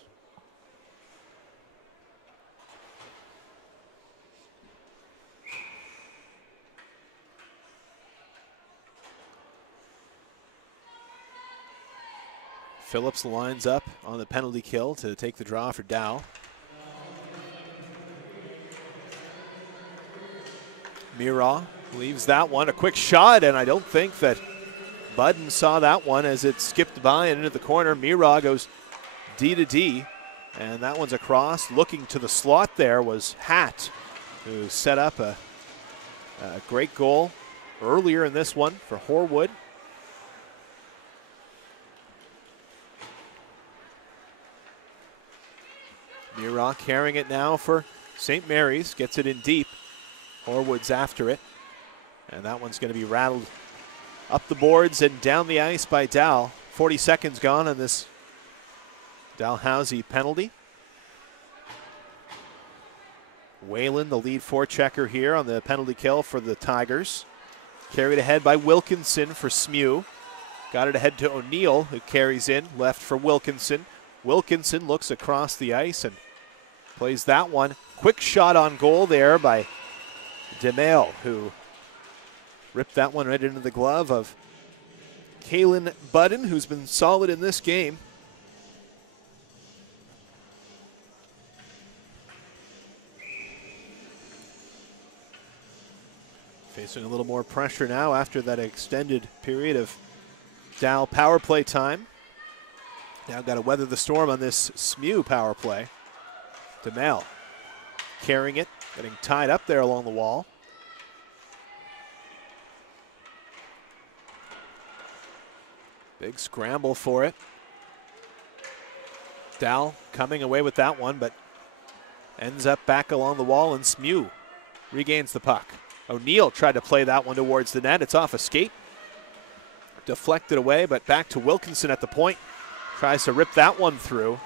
Phillips lines up on the penalty kill to take the draw for Dow. Mira leaves that one. A quick shot, and I don't think that Budden saw that one as it skipped by and into the corner. Mira goes D to D, and that one's across. Looking to the slot there was Hatt, who set up a great goal earlier in this one for Horwood. Mira carrying it now for St. Mary's, gets it in deep. Horwood's after it, and that one's going to be rattled up the boards and down the ice by Dal. 40 seconds gone on this Dalhousie penalty. Whalen, the lead forechecker here on the penalty kill for the Tigers. Carried ahead by Wilkinson for SMU. Got it ahead to O'Neill, who carries in, left for Wilkinson. Wilkinson looks across the ice and plays that one. Quick shot on goal there by DeMail, who ripped that one right into the glove of Kaylin Budden, who's been solid in this game. Facing a little more pressure now after that extended period of Dal power play time. Now got to weather the storm on this SMU power play. DeMel carrying it, getting tied up there along the wall. Big scramble for it. Dal coming away with that one, but ends up back along the wall, and SMU regains the puck. O'Neill tried to play that one towards the net. It's off a skate. Deflected away, but back to Wilkinson at the point. Tries to rip that one through,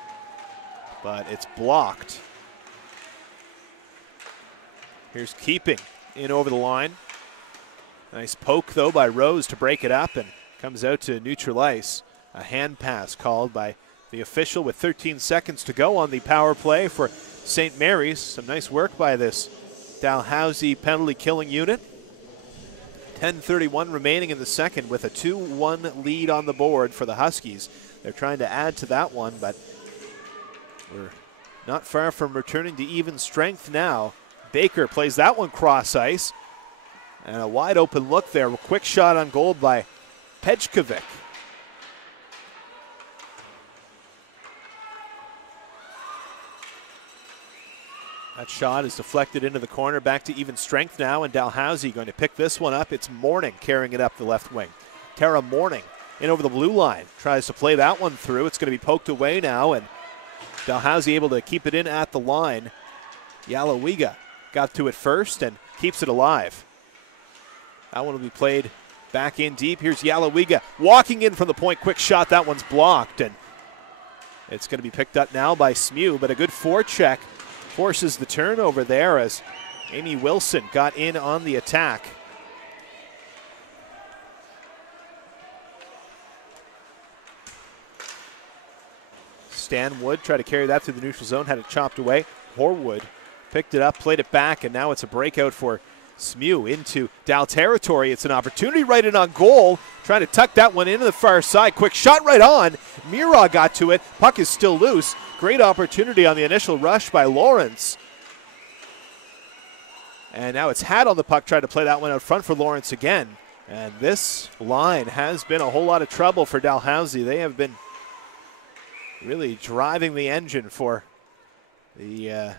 but it's blocked. Here's Keeping in over the line. Nice poke, though, by Rose to break it up, and comes out to neutral ice. A hand pass called by the official with 13 seconds to go on the power play for St. Mary's. Some nice work by this Dalhousie penalty killing unit. 10:31 remaining in the second with a 2-1 lead on the board for the Huskies. They're trying to add to that one, but we're not far from returning to even strength now. Baker plays that one cross ice, and a wide open look there. A quick shot on goal by Pejkovic. That shot is deflected into the corner, back to even strength now, and Dalhousie going to pick this one up. It's Morning carrying it up the left wing. Tara Morning in over the blue line, tries to play that one through. It's going to be poked away now, and Dalhousie able to keep it in at the line. Yalawiga got to it first and keeps it alive. That one will be played back in deep. Here's Yalawiga walking in from the point. Quick shot. That one's blocked, and it's going to be picked up now by SMU, but a good forecheck forces the turnover there as Amy Wilson got in on the attack. Stan Wood tried to carry that through the neutral zone, had it chopped away. Horwood picked it up, played it back, and now it's a breakout for SMU into Dal territory. It's an opportunity right in on goal. Trying to tuck that one into the far side. Quick shot right on. Mira got to it. Puck is still loose. Great opportunity on the initial rush by Lawrence. And now it's Had on the puck. Tried to play that one out front for Lawrence again. And this line has been a whole lot of trouble for Dalhousie. They have been really driving the engine for the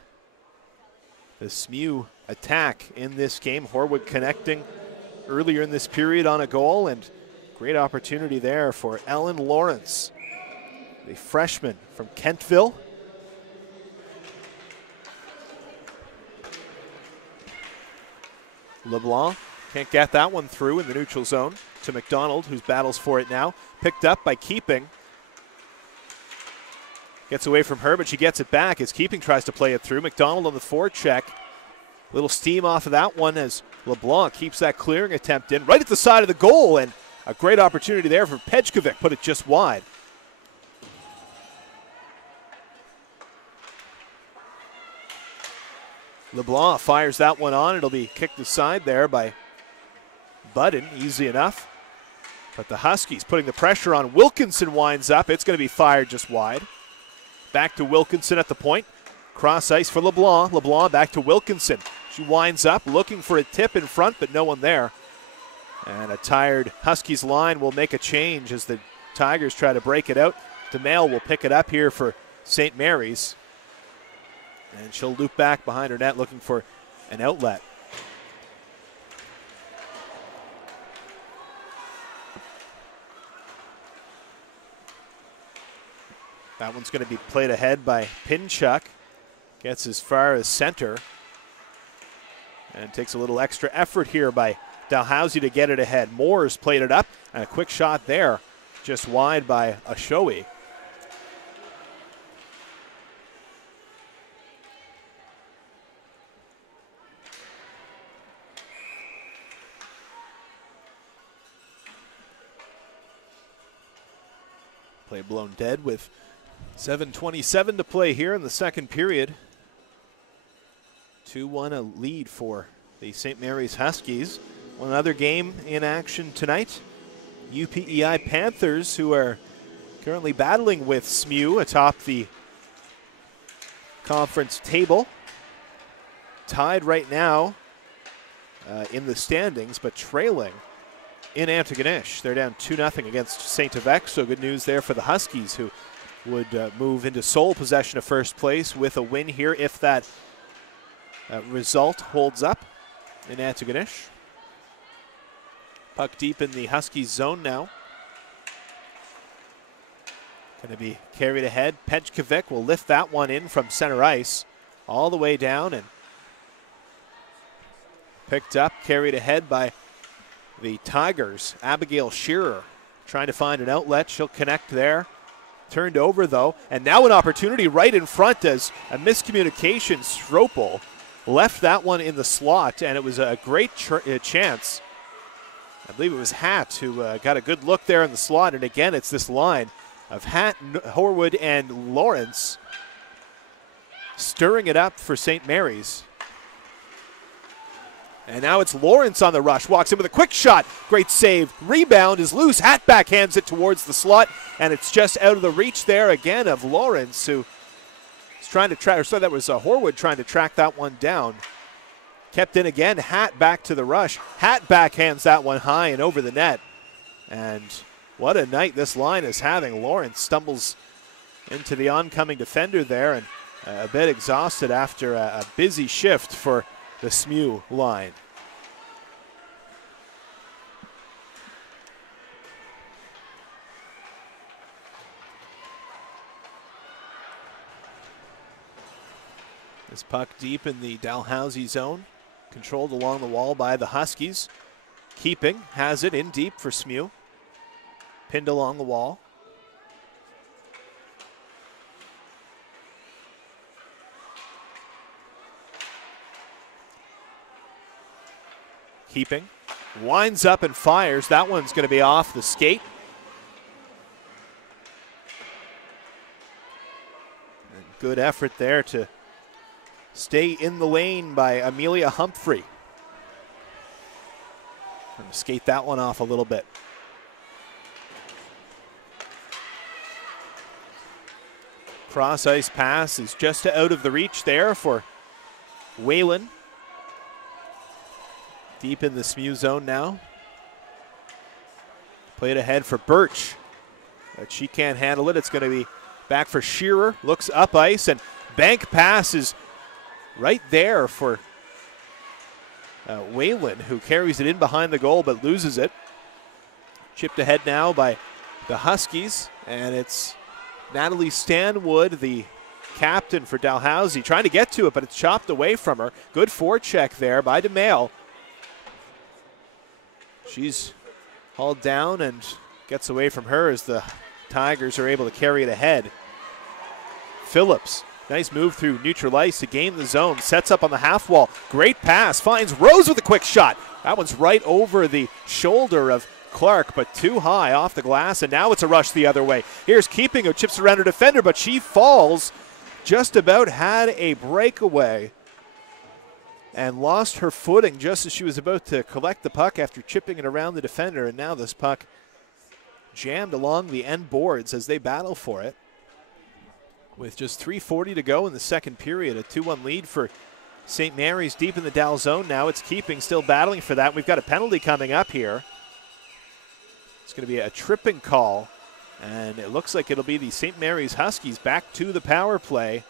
SMU attack in this game. Horwood connecting earlier in this period on a goal, and great opportunity there for Ellen Lawrence, the freshman from Kentville. LeBlanc can't get that one through in the neutral zone to McDonald, who battles for it now. Picked up by Keeping. Gets away from her, but she gets it back as Keeping tries to play it through. McDonald on the forecheck. Little steam off of that one as LeBlanc keeps that clearing attempt in right at the side of the goal, and a great opportunity there for Pejkovic, put it just wide. LeBlanc fires that one on. It'll be kicked aside there by Budden, easy enough. But the Huskies putting the pressure on. Wilkinson winds up. It's going to be fired just wide. Back to Wilkinson at the point. Cross ice for LeBlanc. LeBlanc back to Wilkinson. She winds up looking for a tip in front, but no one there. And a tired Huskies line will make a change as the Tigers try to break it out. DeMale will pick it up here for St. Mary's. And she'll loop back behind her net looking for an outlet. That one's going to be played ahead by Pinchuk. Gets as far as center. And takes a little extra effort here by Dalhousie to get it ahead. Moore's played it up, and a quick shot there, just wide by Ashoe. Play blown dead with 7:27 to play here in the second period. 2-1 a lead for the St. Mary's Huskies. One other game in action tonight. UPEI Panthers, who are currently battling with SMU atop the conference table. Tied right now in the standings, but trailing in Antigonish. They're down 2-0 against Saint-Évêque, so good news there for the Huskies, who would move into sole possession of first place with a win here if that result holds up in Antigonish. Puck deep in the Huskies zone now. Going to be carried ahead. Penchkovic will lift that one in from center ice all the way down and picked up, carried ahead by the Tigers. Abigail Shearer trying to find an outlet. She'll connect there. Turned over though, and now an opportunity right in front as a miscommunication. Stropel left that one in the slot, and it was a great chance. I believe it was Hatt who got a good look there in the slot, and again it's this line of Hatt, Horwood, and Lawrence stirring it up for St. Mary's. And now it's Lawrence on the rush. Walks in with a quick shot. Great save. Rebound is loose. Hatt backhands it towards the slot, and it's just out of the reach there again of Lawrence, who is trying to track. So that was Horwood trying to track that one down. Kept in again. Hatt back to the rush. Hatt backhands that one high and over the net. And what a night this line is having. Lawrence stumbles into the oncoming defender there, and a bit exhausted after a busy shift for the SMU line. This puck deep in the Dalhousie zone, controlled along the wall by the Huskies. Keeping has it in deep for SMU. Pinned along the wall. Keeping, winds up and fires. That one's going to be off the skate. And good effort there to stay in the lane by Amelia Humphrey. Trying to skate that one off a little bit. Cross ice pass is just out of the reach there for Whalen. Deep in the SMU zone now. Played ahead for Birch, but she can't handle it. It's going to be back for Shearer. Looks up ice, and bank pass is right there for Whalen, who carries it in behind the goal but loses it. Chipped ahead now by the Huskies, and it's Natalie Stanwood, the captain for Dalhousie, trying to get to it, but it's chopped away from her. Good forecheck there by DeMail. She's hauled down and gets away from her as the Tigers are able to carry it ahead. Phillips, nice move through neutral ice to gain the zone. Sets up on the half wall. Great pass. Finds Rose with a quick shot. That one's right over the shoulder of Clark, but too high off the glass, and now it's a rush the other way. Here's Keeping, who chips around her defender, but she falls. Just about had a breakaway and lost her footing just as she was about to collect the puck after chipping it around the defender, and now this puck jammed along the end boards as they battle for it. With just 3:40 to go in the second period, a 2-1 lead for St. Mary's deep in the Dal zone now. It's Keeping still battling for that. We've got a penalty coming up here. It's going to be a tripping call, and it looks like it'll be the St. Mary's Huskies back to the power play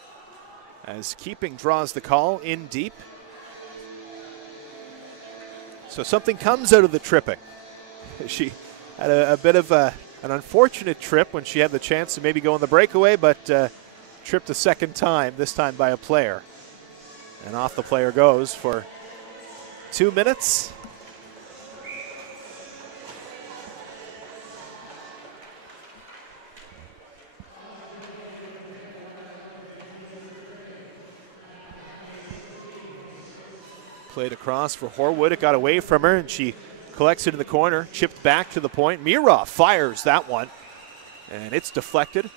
as Keeping draws the call in deep. So something comes out of the tripping. She had a bit of an unfortunate trip when she had the chance to maybe go on the breakaway, but tripped a second time, this time by a player. And off the player goes for 2 minutes. Played across for Horwood. It got away from her, and she collects it in the corner. Chipped back to the point. Mira fires that one, and it's deflected.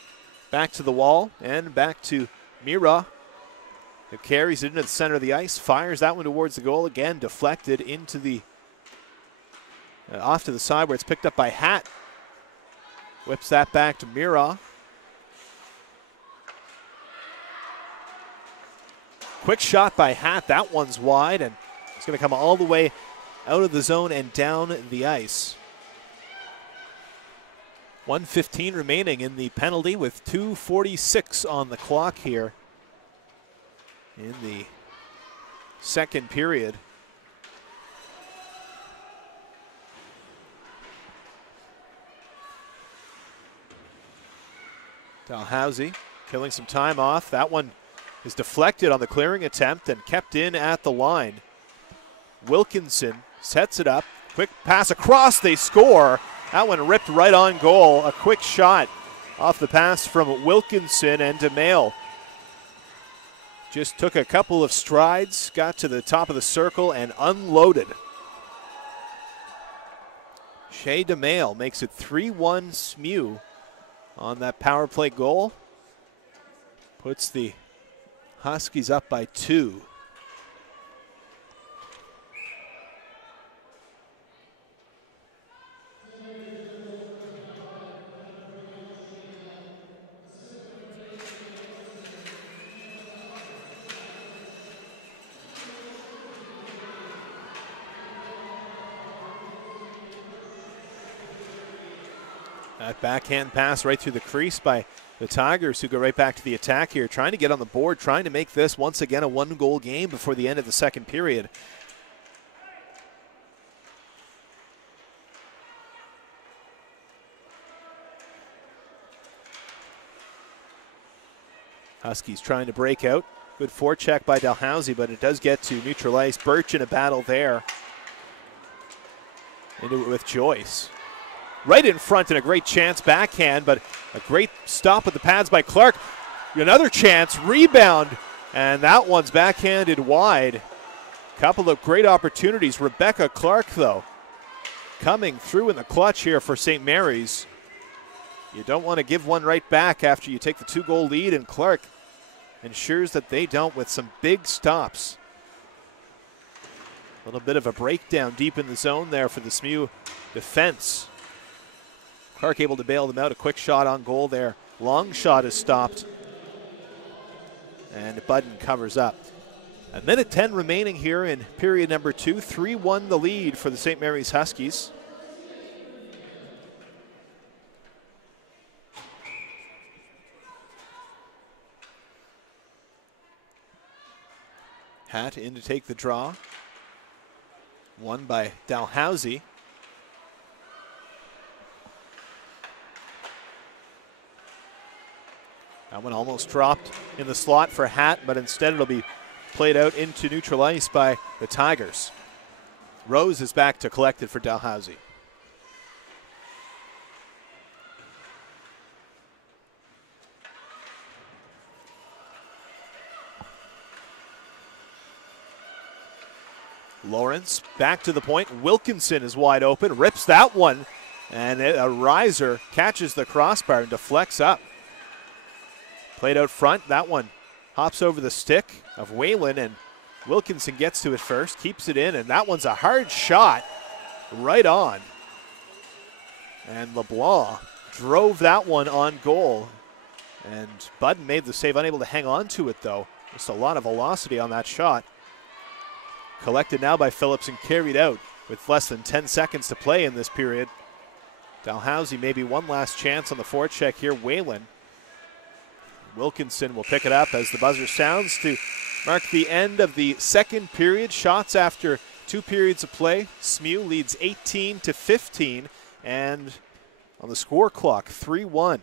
Back to the wall, and back to Mira, who carries it into the center of the ice. Fires that one towards the goal. Again, deflected into the off to the side where it's picked up by Hatt. Whips that back to Mira. Quick shot by Hatt. That one's wide, and it's going to come all the way out of the zone and down the ice. 1:15 remaining in the penalty with 2:46 on the clock here in the second period. Dalhousie killing some time off. That one is deflected on the clearing attempt and kept in at the line. Wilkinson sets it up. Quick pass across, they score. That one ripped right on goal. A quick shot off the pass from Wilkinson, and DeMail just took a couple of strides, got to the top of the circle and unloaded. Shea DeMail makes it 3-1 SMU on that power play goal. Puts the Huskies up by 2. That backhand pass right through the crease by the Tigers, who go right back to the attack here, trying to get on the board, trying to make this once again a one-goal game before the end of the second period. Huskies trying to break out. Good forecheck by Dalhousie, but it does get to neutral ice. Birch in a battle there. Into it with Joyce. Right in front and a great chance backhand, but a great stop with the pads by Clark. Another chance, rebound, and that one's backhanded wide. Couple of great opportunities. Rebecca Clark, though, coming through in the clutch here for St. Mary's. You don't want to give one right back after you take the 2-goal lead, and Clark ensures that they don't with some big stops. A little bit of a breakdown deep in the zone there for the SMU defense. Clark able to bail them out. A quick shot on goal there. Long shot is stopped. And Budden covers up. 1:10 remaining here in period number 2. 3-1 the lead for the St. Mary's Huskies. Hatt in to take the draw. Won by Dalhousie. That one almost dropped in the slot for Hatt, but instead it'll be played out into neutral ice by the Tigers. Rose is back to collect it for Dalhousie. Lawrence back to the point. Wilkinson is wide open, rips that one, and a riser catches the crossbar and deflects up. Played out front. That one hops over the stick of Whalen, and Wilkinson gets to it first, keeps it in, and that one's a hard shot right on. And LeBlanc drove that one on goal, and Budden made the save, unable to hang on to it though. Just a lot of velocity on that shot. Collected now by Phillips and carried out with less than 10 seconds to play in this period. Dalhousie maybe one last chance on the forecheck here. Whalen. Wilkinson will pick it up as the buzzer sounds to mark the end of the second period. Shots after 2 periods of play. SMU leads 18-15, and on the score clock, 3-1.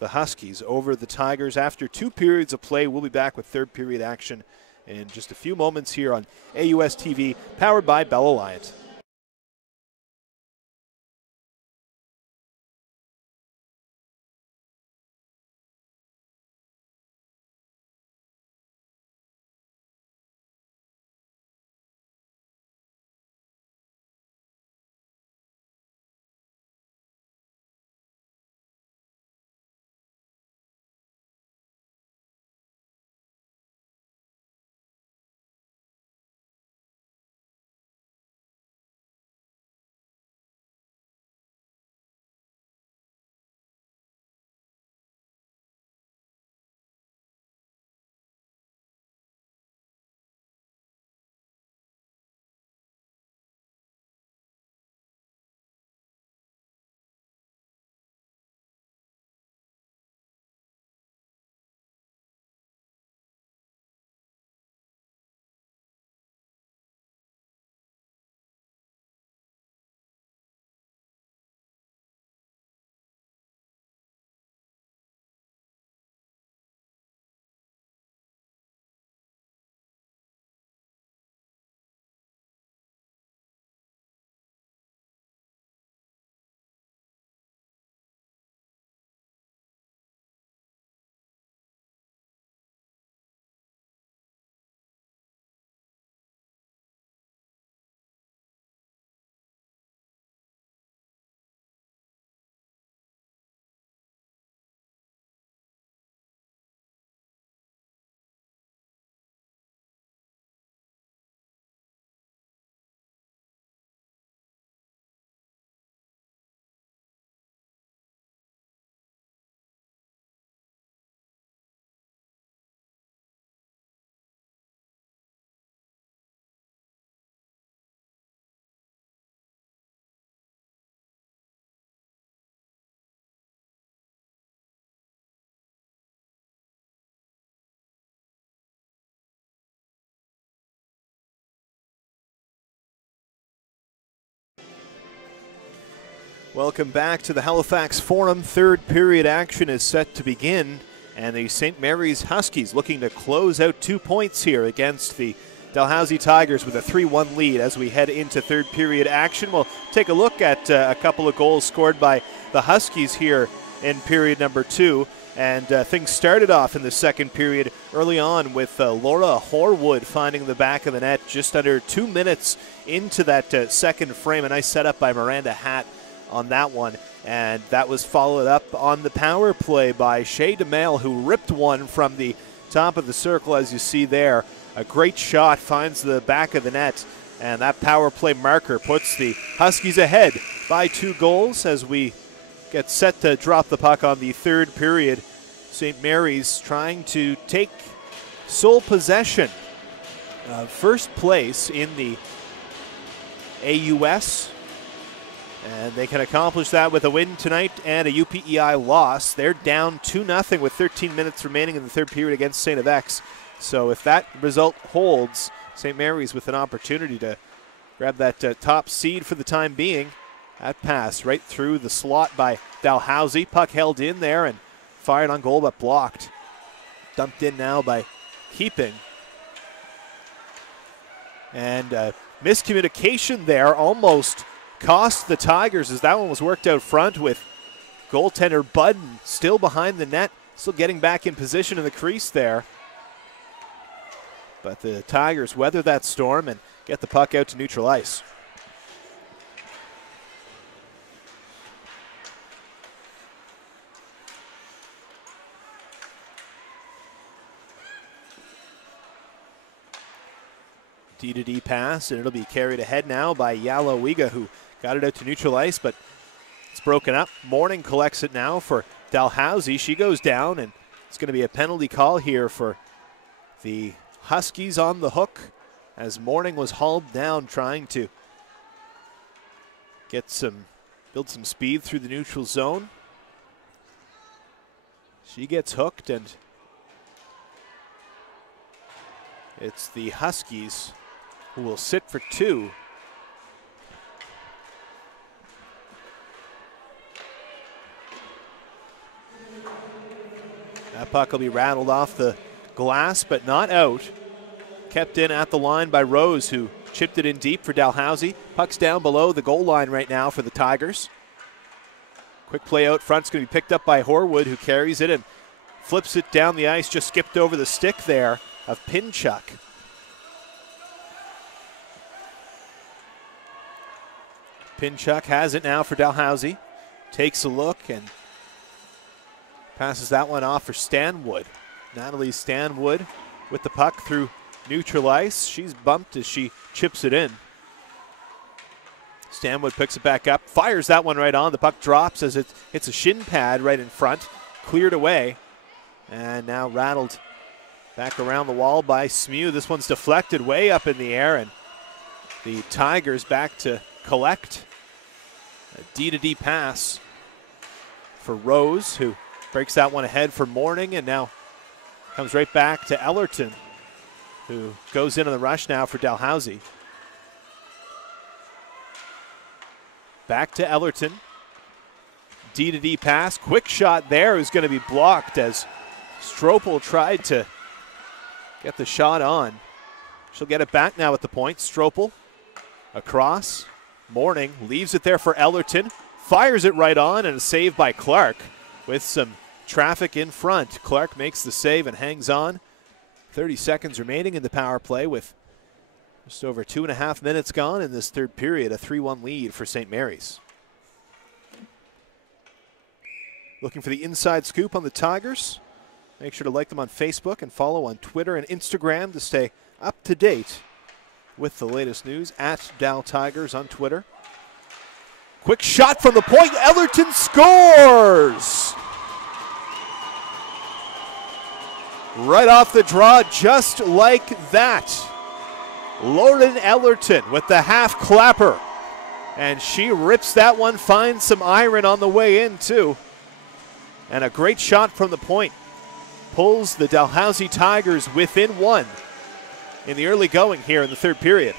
The Huskies over the Tigers after 2 periods of play. We'll be back with third period action in just a few moments here on AUS TV, powered by Bell Alliance. Welcome back to the Halifax Forum. Third period action is set to begin, and the St. Mary's Huskies looking to close out 2 points here against the Dalhousie Tigers with a 3-1 lead as we head into third period action. We'll take a look at a couple of goals scored by the Huskies here in period number 2. And things started off in the second period early on with Laura Horwood finding the back of the net just under 2 minutes into that second frame. A nice setup by Miranda Hatt on that one. And that was followed up on the power play by Shay DeMail, who ripped one from the top of the circle, as you see there. A great shot, finds the back of the net, and that power play marker puts the Huskies ahead by 2 goals as we get set to drop the puck on the third period. St. Mary's trying to take sole possession of first place in the AUS, and they can accomplish that with a win tonight and a UPEI loss. They're down 2-0 with 13 minutes remaining in the third period against St. FX. So if that result holds, St. Mary's with an opportunity to grab that top seed for the time being. That pass right through the slot by Dalhousie. Puck held in there and fired on goal but blocked. Dumped in now by Keeping. And miscommunication there almost cost the Tigers as that one was worked out front with goaltender Budden still behind the net, still getting back in position in the crease there. But the Tigers weather that storm and get the puck out to neutral ice. D-to-D pass, and it'll be carried ahead now by Yalo Wiga, who got it out to neutral ice, but it's broken up. Morning collects it now for Dalhousie. She goes down, and it's going to be a penalty call here for the Huskies on the hook as Morning was hauled down trying to build some speed through the neutral zone. She gets hooked, and it's the Huskies who will sit for 2. That puck will be rattled off the glass, but not out. Kept in at the line by Rose, who chipped it in deep for Dalhousie. Puck's down below the goal line right now for the Tigers. Quick play out front's going to be picked up by Horwood, who carries it and flips it down the ice. Just skipped over the stick there of Pinchuk. Pinchuk has it now for Dalhousie. Takes a look and passes that one off for Stanwood. Natalie Stanwood with the puck through neutral ice. She's bumped as she chips it in. Stanwood picks it back up, fires that one right on. The puck drops as it hits a shin pad right in front. Cleared away, and now rattled back around the wall by SMU. This one's deflected way up in the air, and the Tigers back to collect. A D-to-D pass for Rose, who breaks that one ahead for Morning, and now comes right back to Ellerton, who goes in on the rush now for Dalhousie. Back to Ellerton. D-to-D pass. Quick shot there is going to be blocked as Stropel tried to get the shot on. She'll get it back now at the point. Stropel across. Morning leaves it there for Ellerton. Fires it right on, and a save by Clark with some traffic in front. Clark makes the save and hangs on. 30 seconds remaining in the power play with just over 2.5 minutes gone in this third period. A 3-1 lead for St. Mary's. Looking for the inside scoop on the Tigers? Make sure to like them on Facebook and follow on Twitter and Instagram to stay up to date with the latest news. At Dal Tigers on Twitter. Quick shot from the point. Ellerton scores! Right off the draw, just like that. Lauren Ellerton with the half clapper. And she rips that one, finds some iron on the way in too. And a great shot from the point. Pulls the Dalhousie Tigers within 1 in the early going here in the third period.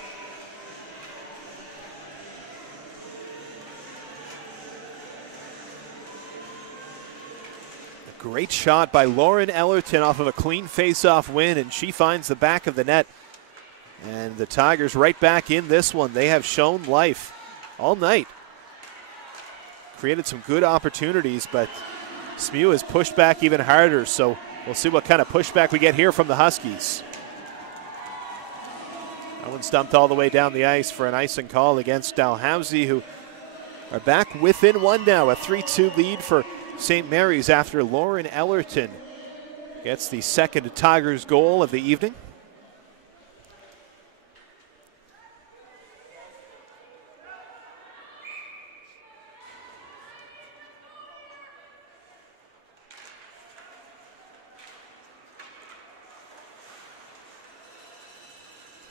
Great shot by Lauren Ellerton off of a clean face-off win, and she finds the back of the net. And the Tigers right back in this one. They have shown life all night. Created some good opportunities, but SMU has pushed back even harder, so we'll see what kind of pushback we get here from the Huskies. That one stumped all the way down the ice for an icing call against Dalhousie, who are back within one now. A 3-2 lead for St. Mary's after Lauren Ellerton gets the second Tigers goal of the evening.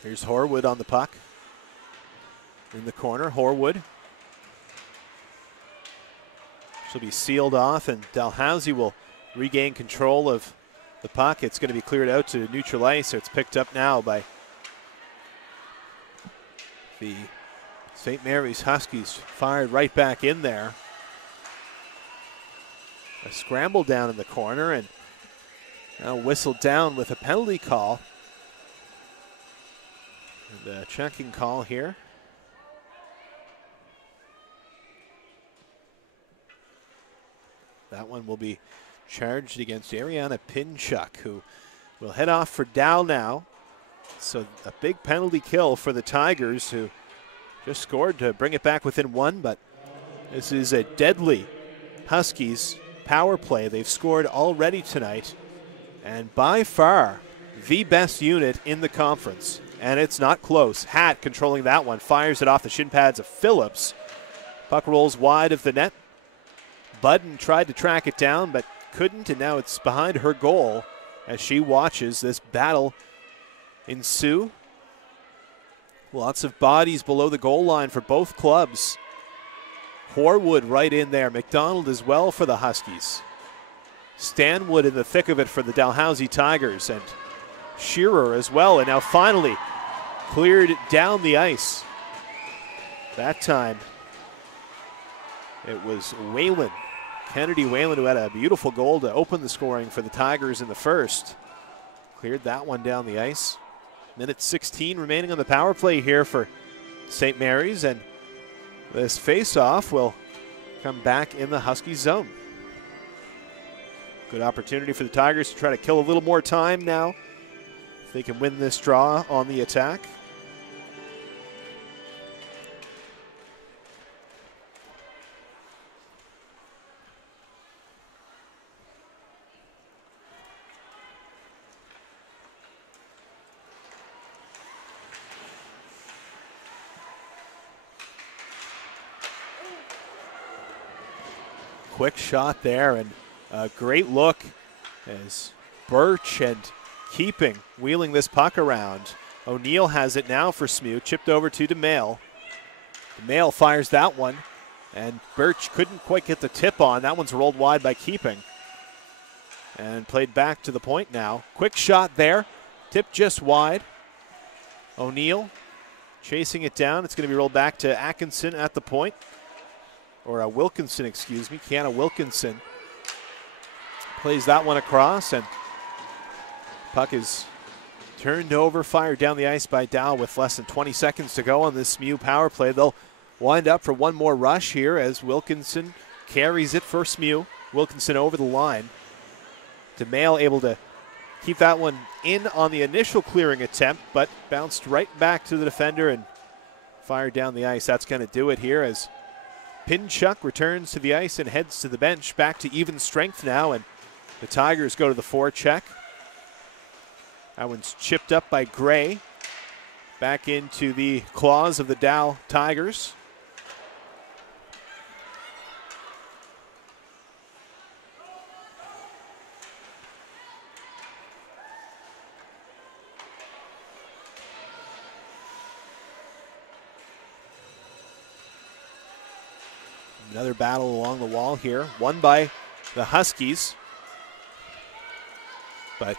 Here's Horwood on the puck. In the corner, Horwood. She'll be sealed off, and Dalhousie will regain control of the puck. It's going to be cleared out to neutral ice, so it's picked up now by the St. Mary's Huskies. Fired right back in there. A scramble down in the corner, and now whistled down with a penalty call. And a checking call here. That one will be charged against Ariana Pinchuk, who will head off for Dow now. So a big penalty kill for the Tigers, who just scored to bring it back within one, but this is a deadly Huskies power play. They've scored already tonight, and by far the best unit in the conference. And it's not close. Hatt controlling that one, fires it off the shin pads of Phillips. Puck rolls wide of the net. Budden tried to track it down, but couldn't, and now it's behind her goal as she watches this battle ensue. Lots of bodies below the goal line for both clubs. Horwood right in there. McDonald as well for the Huskies. Stanwood in the thick of it for the Dalhousie Tigers, and Shearer as well, and now finally cleared down the ice. That time it was Whalen, Kennedy Whalen, who had a beautiful goal to open the scoring for the Tigers in the first. Cleared that one down the ice. Minute 16 remaining on the power play here for St. Mary's, and this face-off will come back in the Husky zone. Good opportunity for the Tigers to try to kill a little more time now. If they can win this draw on the attack. Quick shot there, and a great look as Birch and Keeping wheeling this puck around. O'Neill has it now for SMU, chipped over to DeMail. DeMail fires that one, and Birch couldn't quite get the tip on. That one's rolled wide by Keeping and played back to the point now. Quick shot there, tipped just wide. O'Neill chasing it down. It's going to be rolled back to Atkinson at the point. Or Wilkinson, excuse me. Kiana Wilkinson plays that one across, and puck is turned over, fired down the ice by Dow with less than 20 seconds to go on this SMU power play. They'll wind up for one more rush here as Wilkinson carries it for SMU. Wilkinson over the line. DeMail able to keep that one in on the initial clearing attempt, but bounced right back to the defender and fired down the ice. That's going to do it here as Pinchuk returns to the ice and heads to the bench. Back to even strength now, and the Tigers go to the forecheck. That one's chipped up by Gray. Back into the claws of the Dow Tigers. Another battle along the wall here, won by the Huskies, but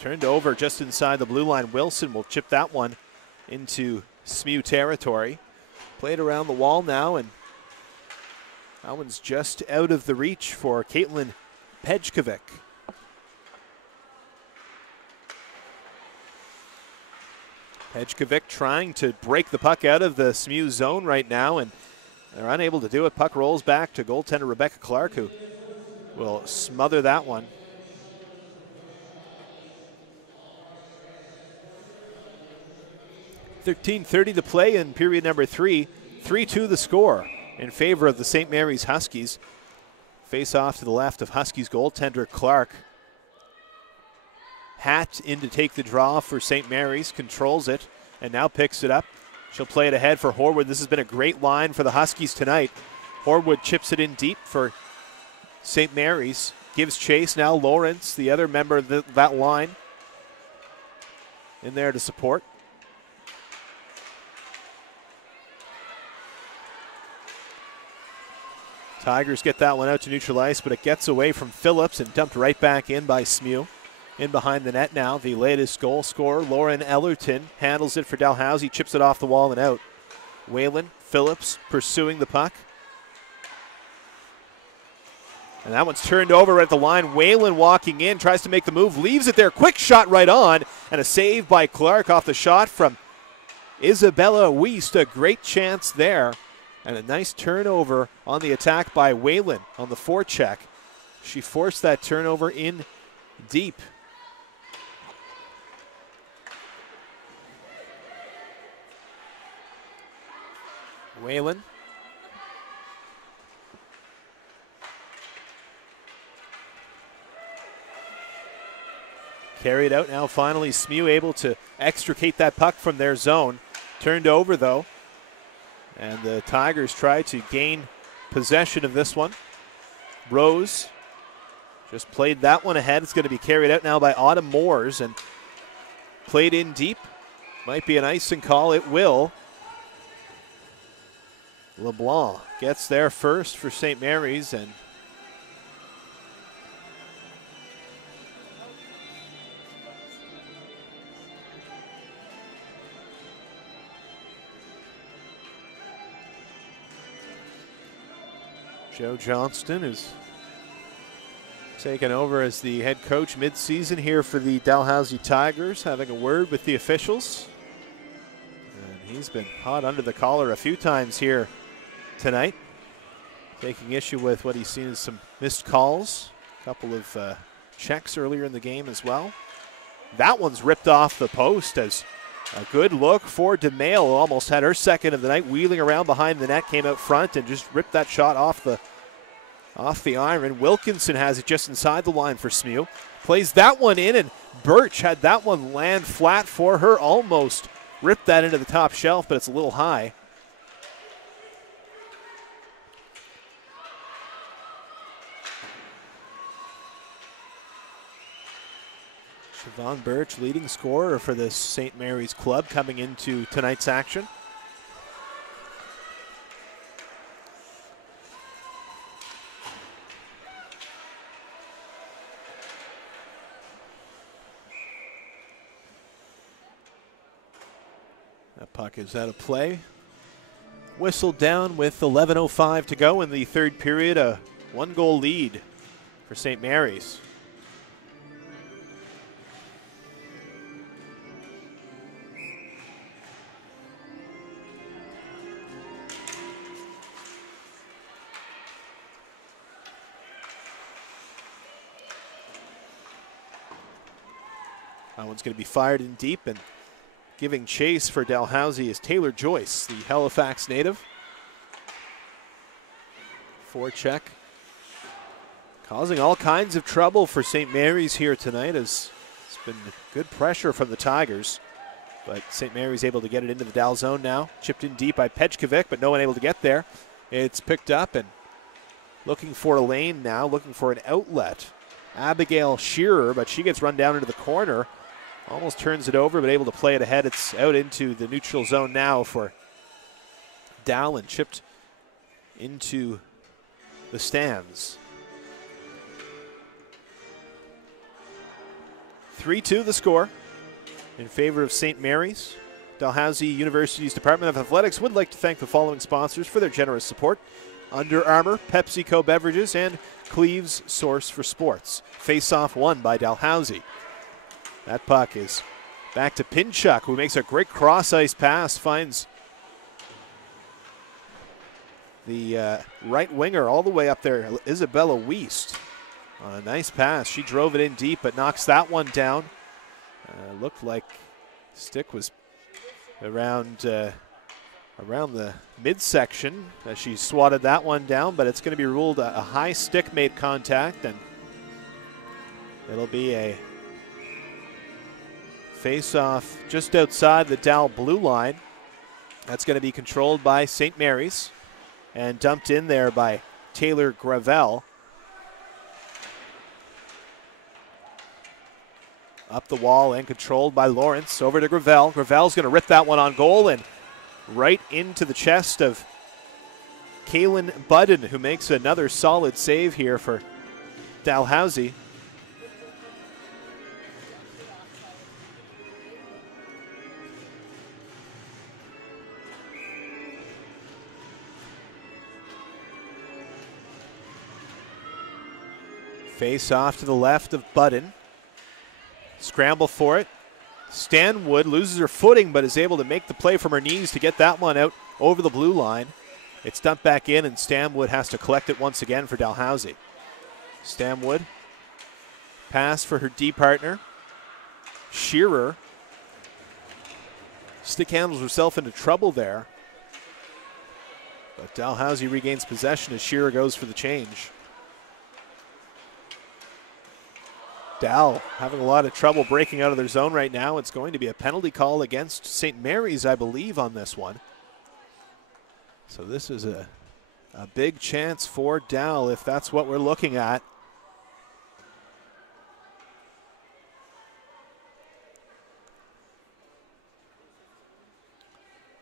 turned over just inside the blue line. Wilson will chip that one into SMU territory. Played around the wall now, and that one's just out of the reach for Caitlin Pejkovic. Pejkovic trying to break the puck out of the SMU zone right now, and they're unable to do it. Puck rolls back to goaltender Rebecca Clark, who will smother that one. .13:30 to play in period number 3. 3-2 the score in favor of the St. Mary's Huskies. Face off to the left of Huskies goaltender Clark. Hat in to take the draw for St. Mary's, controls it, and now picks it up. She'll play it ahead for Horwood. This has been a great line for the Huskies tonight. Horwood chips it in deep for St. Mary's. Gives chase now. Lawrence, the other member of that line, in there to support. Tigers get that one out to neutral ice, but it gets away from Phillips and dumped right back in by SMU. In behind the net now, the latest goal scorer, Lauren Ellerton, handles it for Dalhousie, chips it off the wall and out. Whalen, Phillips pursuing the puck. And that one's turned over at the line. Whalen walking in, tries to make the move, leaves it there. Quick shot right on, and a save by Clark off the shot from Isabella Wiest. A great chance there, and a nice turnover on the attack by Whalen on the forecheck. She forced that turnover in deep. Whalen. Carried out now, finally SMU able to extricate that puck from their zone. Turned over though, and the Tigers try to gain possession of this one. Rose just played that one ahead. It's going to be carried out now by Autumn Moores and played in deep. Might be an icing call, it will. LeBlanc gets there first for St. Mary's, and Joe Johnston is taken over as the head coach mid-season here for the Dalhousie Tigers, having a word with the officials. And he's been hot under the collar a few times here tonight, taking issue with what he's seen as some missed calls, a couple of checks earlier in the game as well. That one's ripped off the post as a good look for DeMail, who almost had her second of the night, wheeling around behind the net, came out front and just ripped that shot off the iron. Wilkinson has it just inside the line for SMU. Plays that one in, and Birch had that one land flat for her, almost ripped that into the top shelf, but it's a little high. Siobhan Birch, leading scorer for this St. Mary's club coming into tonight's action. That puck is out of play. Whistled down with 11:05 to go in the third period. A one-goal lead for St. Mary's. That one's going to be fired in deep, and giving chase for Dalhousie is Taylor Joyce, the Halifax native. Forecheck. Causing all kinds of trouble for St. Mary's here tonight, as it's been good pressure from the Tigers. But St. Mary's able to get it into the Dal zone now. Chipped in deep by Pejkovic, but no one able to get there. It's picked up and looking for a lane now, looking for an outlet. Abigail Shearer, but she gets run down into the corner. Almost turns it over, but able to play it ahead. It's out into the neutral zone now for Dal and chipped into the stands. 3-2 the score in favor of St. Mary's. Dalhousie University's Department of Athletics would like to thank the following sponsors for their generous support Under Armour, PepsiCo Beverages, and Cleve's Source for Sports. Face-off won by Dalhousie. That puck is back to Pinchuk, who makes a great cross-ice pass, finds the right winger all the way up there, Isabella Wiest. On a nice pass. She drove it in deep, but knocks that one down. Looked like stick was around the midsection as she swatted that one down, but it's going to be ruled a high stick made contact, and it'll be a face-off just outside the Dal blue line. That's going to be controlled by St. Mary's and dumped in there by Taylor Gravel. Up the wall and controlled by Lawrence. Over to Gravel. Gravel's going to rip that one on goal and right into the chest of Kaylin Budden, who makes another solid save here for Dalhousie. Face off to the left of Budden. Scramble for it. Stanwood loses her footing but is able to make the play from her knees to get that one out over the blue line. It's dumped back in, and Stanwood has to collect it once again for Dalhousie. Stanwood, pass for her D partner. Shearer stick handles herself into trouble there. But Dalhousie regains possession as Shearer goes for the change. Dal having a lot of trouble breaking out of their zone right now. It's going to be a penalty call against St. Mary's, I believe, on this one. So this is a big chance for Dal if that's what we're looking at.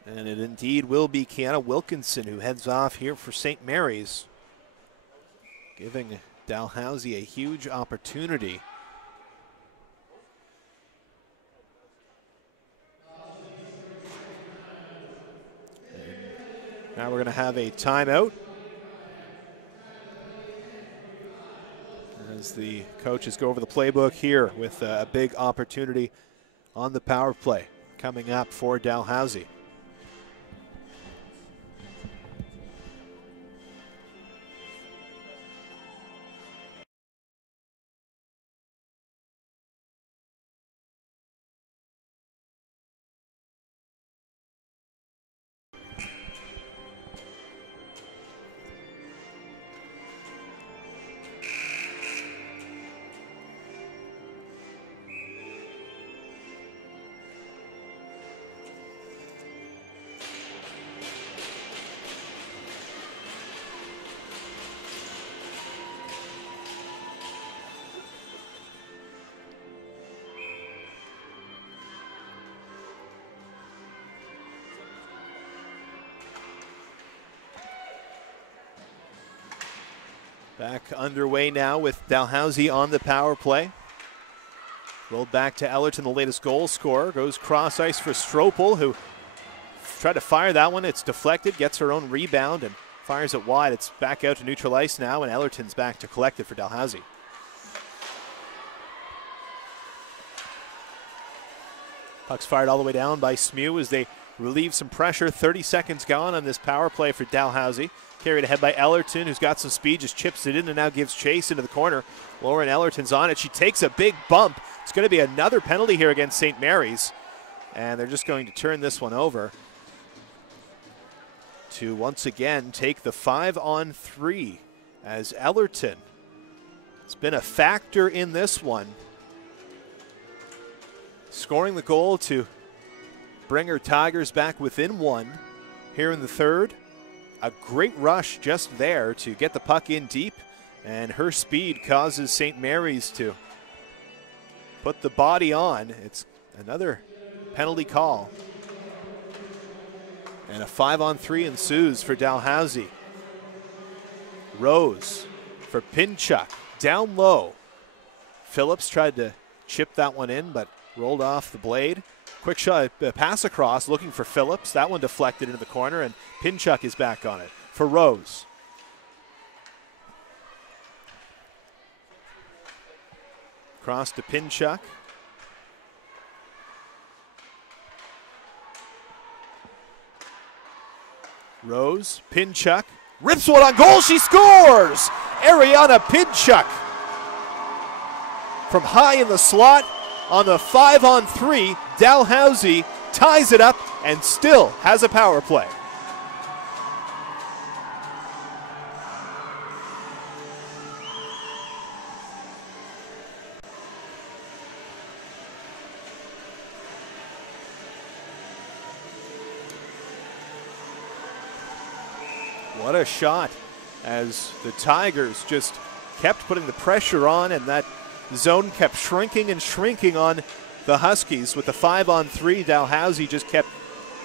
And it indeed will be Kiana Wilkinson who heads off here for St. Mary's, giving Dalhousie a huge opportunity. Now we're going to have a timeout as the coaches go over the playbook here with a big opportunity on the power play coming up for Dalhousie. Back underway now with Dalhousie on the power play. Rolled back to Ellerton, the latest goal scorer. Goes cross ice for Stropel, who tried to fire that one. It's deflected, gets her own rebound, and fires it wide. It's back out to neutral ice now, and Ellerton's back to collect it for Dalhousie. Puck's fired all the way down by SMU as they relieve some pressure. 30 seconds gone on this power play for Dalhousie. Carried ahead by Ellerton, who's got some speed, just chips it in and now gives chase into the corner. Lauren Ellerton's on it. She takes a big bump. It's going to be another penalty here against St. Mary's. And they're just going to turn this one over to once again take the 5-on-3 as Ellerton has been a factor in this one, scoring the goal to bring her Tigers back within one here in the third. A great rush just there to get the puck in deep, and her speed causes St. Mary's to put the body on. It's another penalty call. And a 5-on-3 ensues for Dalhousie. Rose for Pinchuk, down low. Phillips tried to chip that one in, but rolled off the blade. Quick shot, pass across, looking for Phillips. That one deflected into the corner, and Pinchuk is back on it for Rose. Cross to Pinchuk. Rose, Pinchuk, rips one on goal, she scores! Ariana Pinchuk from high in the slot on the 5-on-3. Dalhousie ties it up and still has a power play. What a shot as the Tigers just kept putting the pressure on, and that zone kept shrinking and shrinking on the Huskies. With the 5-on-3, Dalhousie just kept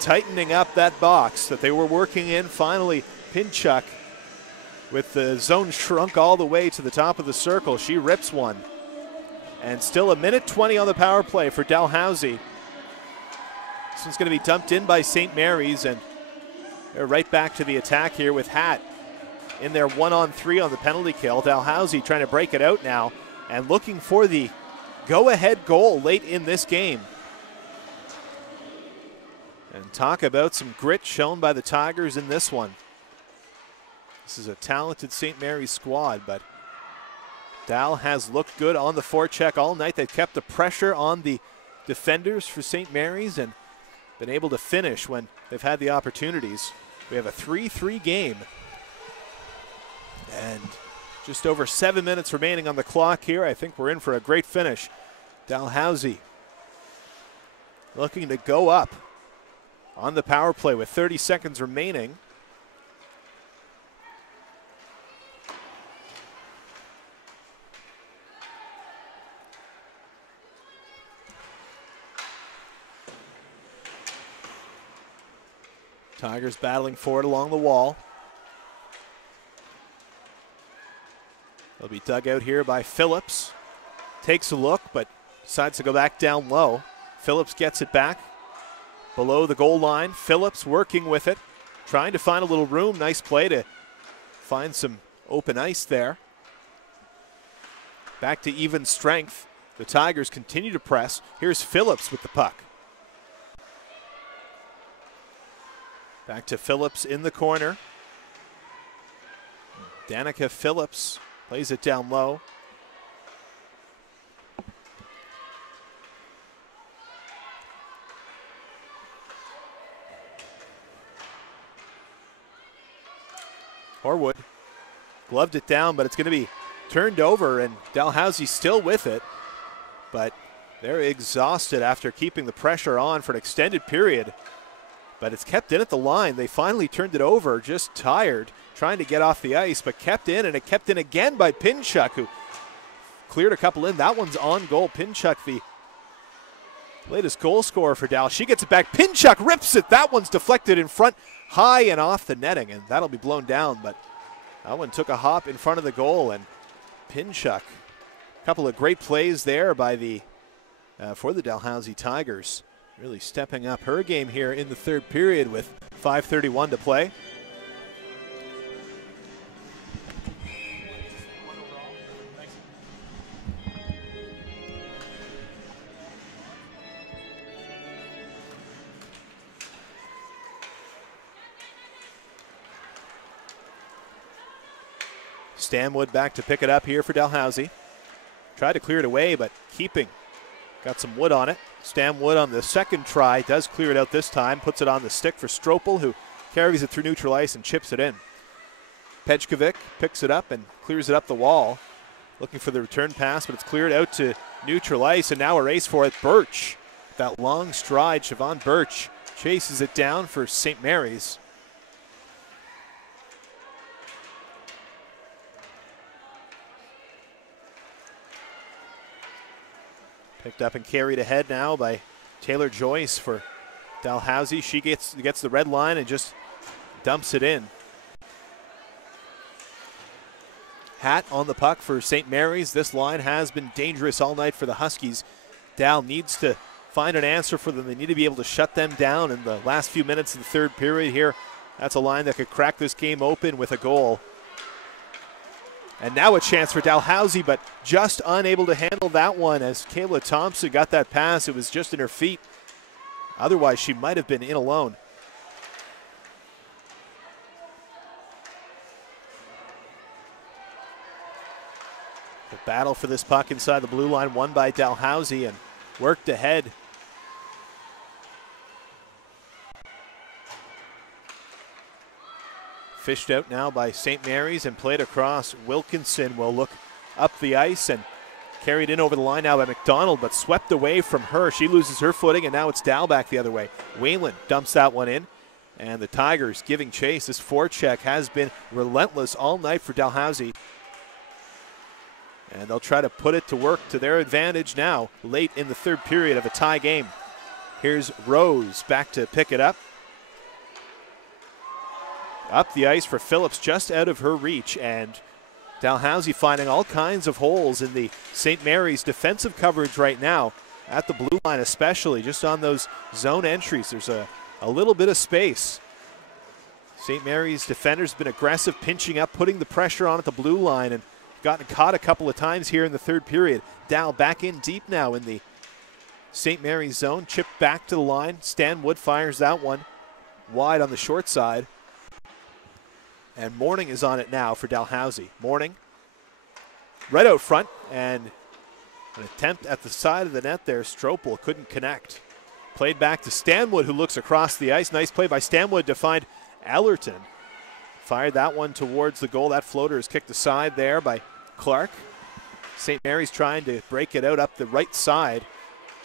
tightening up that box that they were working in. Finally, Pinchuk, with the zone shrunk all the way to the top of the circle, she rips one. And still 1:20 on the power play for Dalhousie. This one's going to be dumped in by St. Mary's, and they're right back to the attack here with Hatt in their 1-on-3 on the penalty kill. Dalhousie trying to break it out now and looking for the go-ahead goal late in this game. And talk about some grit shown by the Tigers in this one. This is a talented St. Mary's squad, but Dal has looked good on the forecheck all night. They've kept the pressure on the defenders for St. Mary's and been able to finish when they've had the opportunities. We have a 3-3 game. And just over 7 minutes remaining on the clock here. I think we're in for a great finish. Dalhousie looking to go up on the power play with 30 seconds remaining. Tigers battling for it along the wall. They'll be dug out here by Phillips. Takes a look, but decides to go back down low. Phillips gets it back below the goal line. Phillips working with it, trying to find a little room. Nice play to find some open ice there. Back to even strength. The Tigers continue to press. Here's Phillips with the puck. Back to Phillips in the corner. Danica Phillips plays it down low. Horwood gloved it down, but it's going to be turned over, and Dalhousie's still with it. But they're exhausted after keeping the pressure on for an extended period. But it's kept in at the line. They finally turned it over, just tired, trying to get off the ice, but kept in, and it kept in again by Pinchuk, who cleared a couple in. That one's on goal. Pinchuk, the latest goal scorer for Dal. She gets it back. Pinchuk rips it. That one's deflected in front, high and off the netting, and that'll be blown down. But that one took a hop in front of the goal, and Pinchuk, a couple of great plays there by the for the Dalhousie Tigers. Really stepping up her game here in the third period with 5:31 to play. Stanwood back to pick it up here for Dalhousie. Tried to clear it away, but keeping. Got some wood on it. Stanwood on the second try does clear it out this time. Puts it on the stick for Stropel, who carries it through neutral ice and chips it in. Pejkovic picks it up and clears it up the wall. Looking for the return pass, but it's cleared out to neutral ice, and now a race for it. Birch, that long stride. Siobhan Birch chases it down for St. Mary's. Picked up and carried ahead now by Taylor Joyce for Dalhousie. She gets the red line and just dumps it in. Hatt on the puck for St. Mary's. This line has been dangerous all night for the Huskies. Dal needs to find an answer for them. They need to be able to shut them down in the last few minutes of the third period here. That's a line that could crack this game open with a goal. And now a chance for Dalhousie, but just unable to handle that one as Kayla Thompson got that pass. It was just in her feet. Otherwise, she might have been in alone. The battle for this puck inside the blue line won by Dalhousie and worked ahead. Fished out now by St. Mary's and played across. Wilkinson will look up the ice and carried in over the line now by McDonald, but swept away from her. She loses her footing, and now it's Dal back the other way. Whalen dumps that one in, and the Tigers giving chase. This forecheck has been relentless all night for Dalhousie. And they'll try to put it to work to their advantage now, late in the third period of a tie game. Here's Rose back to pick it up. Up the ice for Phillips, just out of her reach, and Dalhousie finding all kinds of holes in the St. Mary's defensive coverage right now, at the blue line especially, just on those zone entries. There's a little bit of space. St. Mary's defenders have been aggressive, pinching up, putting the pressure on at the blue line, and gotten caught a couple of times here in the third period. Dal back in deep now in the St. Mary's zone, chipped back to the line. Stan Wood fires that one wide on the short side. And Morning is on it now for Dalhousie. Morning right out front, and an attempt at the side of the net there. Stropel couldn't connect. Played back to Stanwood, who looks across the ice. Nice play by Stanwood to find Ellerton. Fired that one towards the goal. That floater is kicked aside there by Clark. St. Mary's trying to break it out up the right side.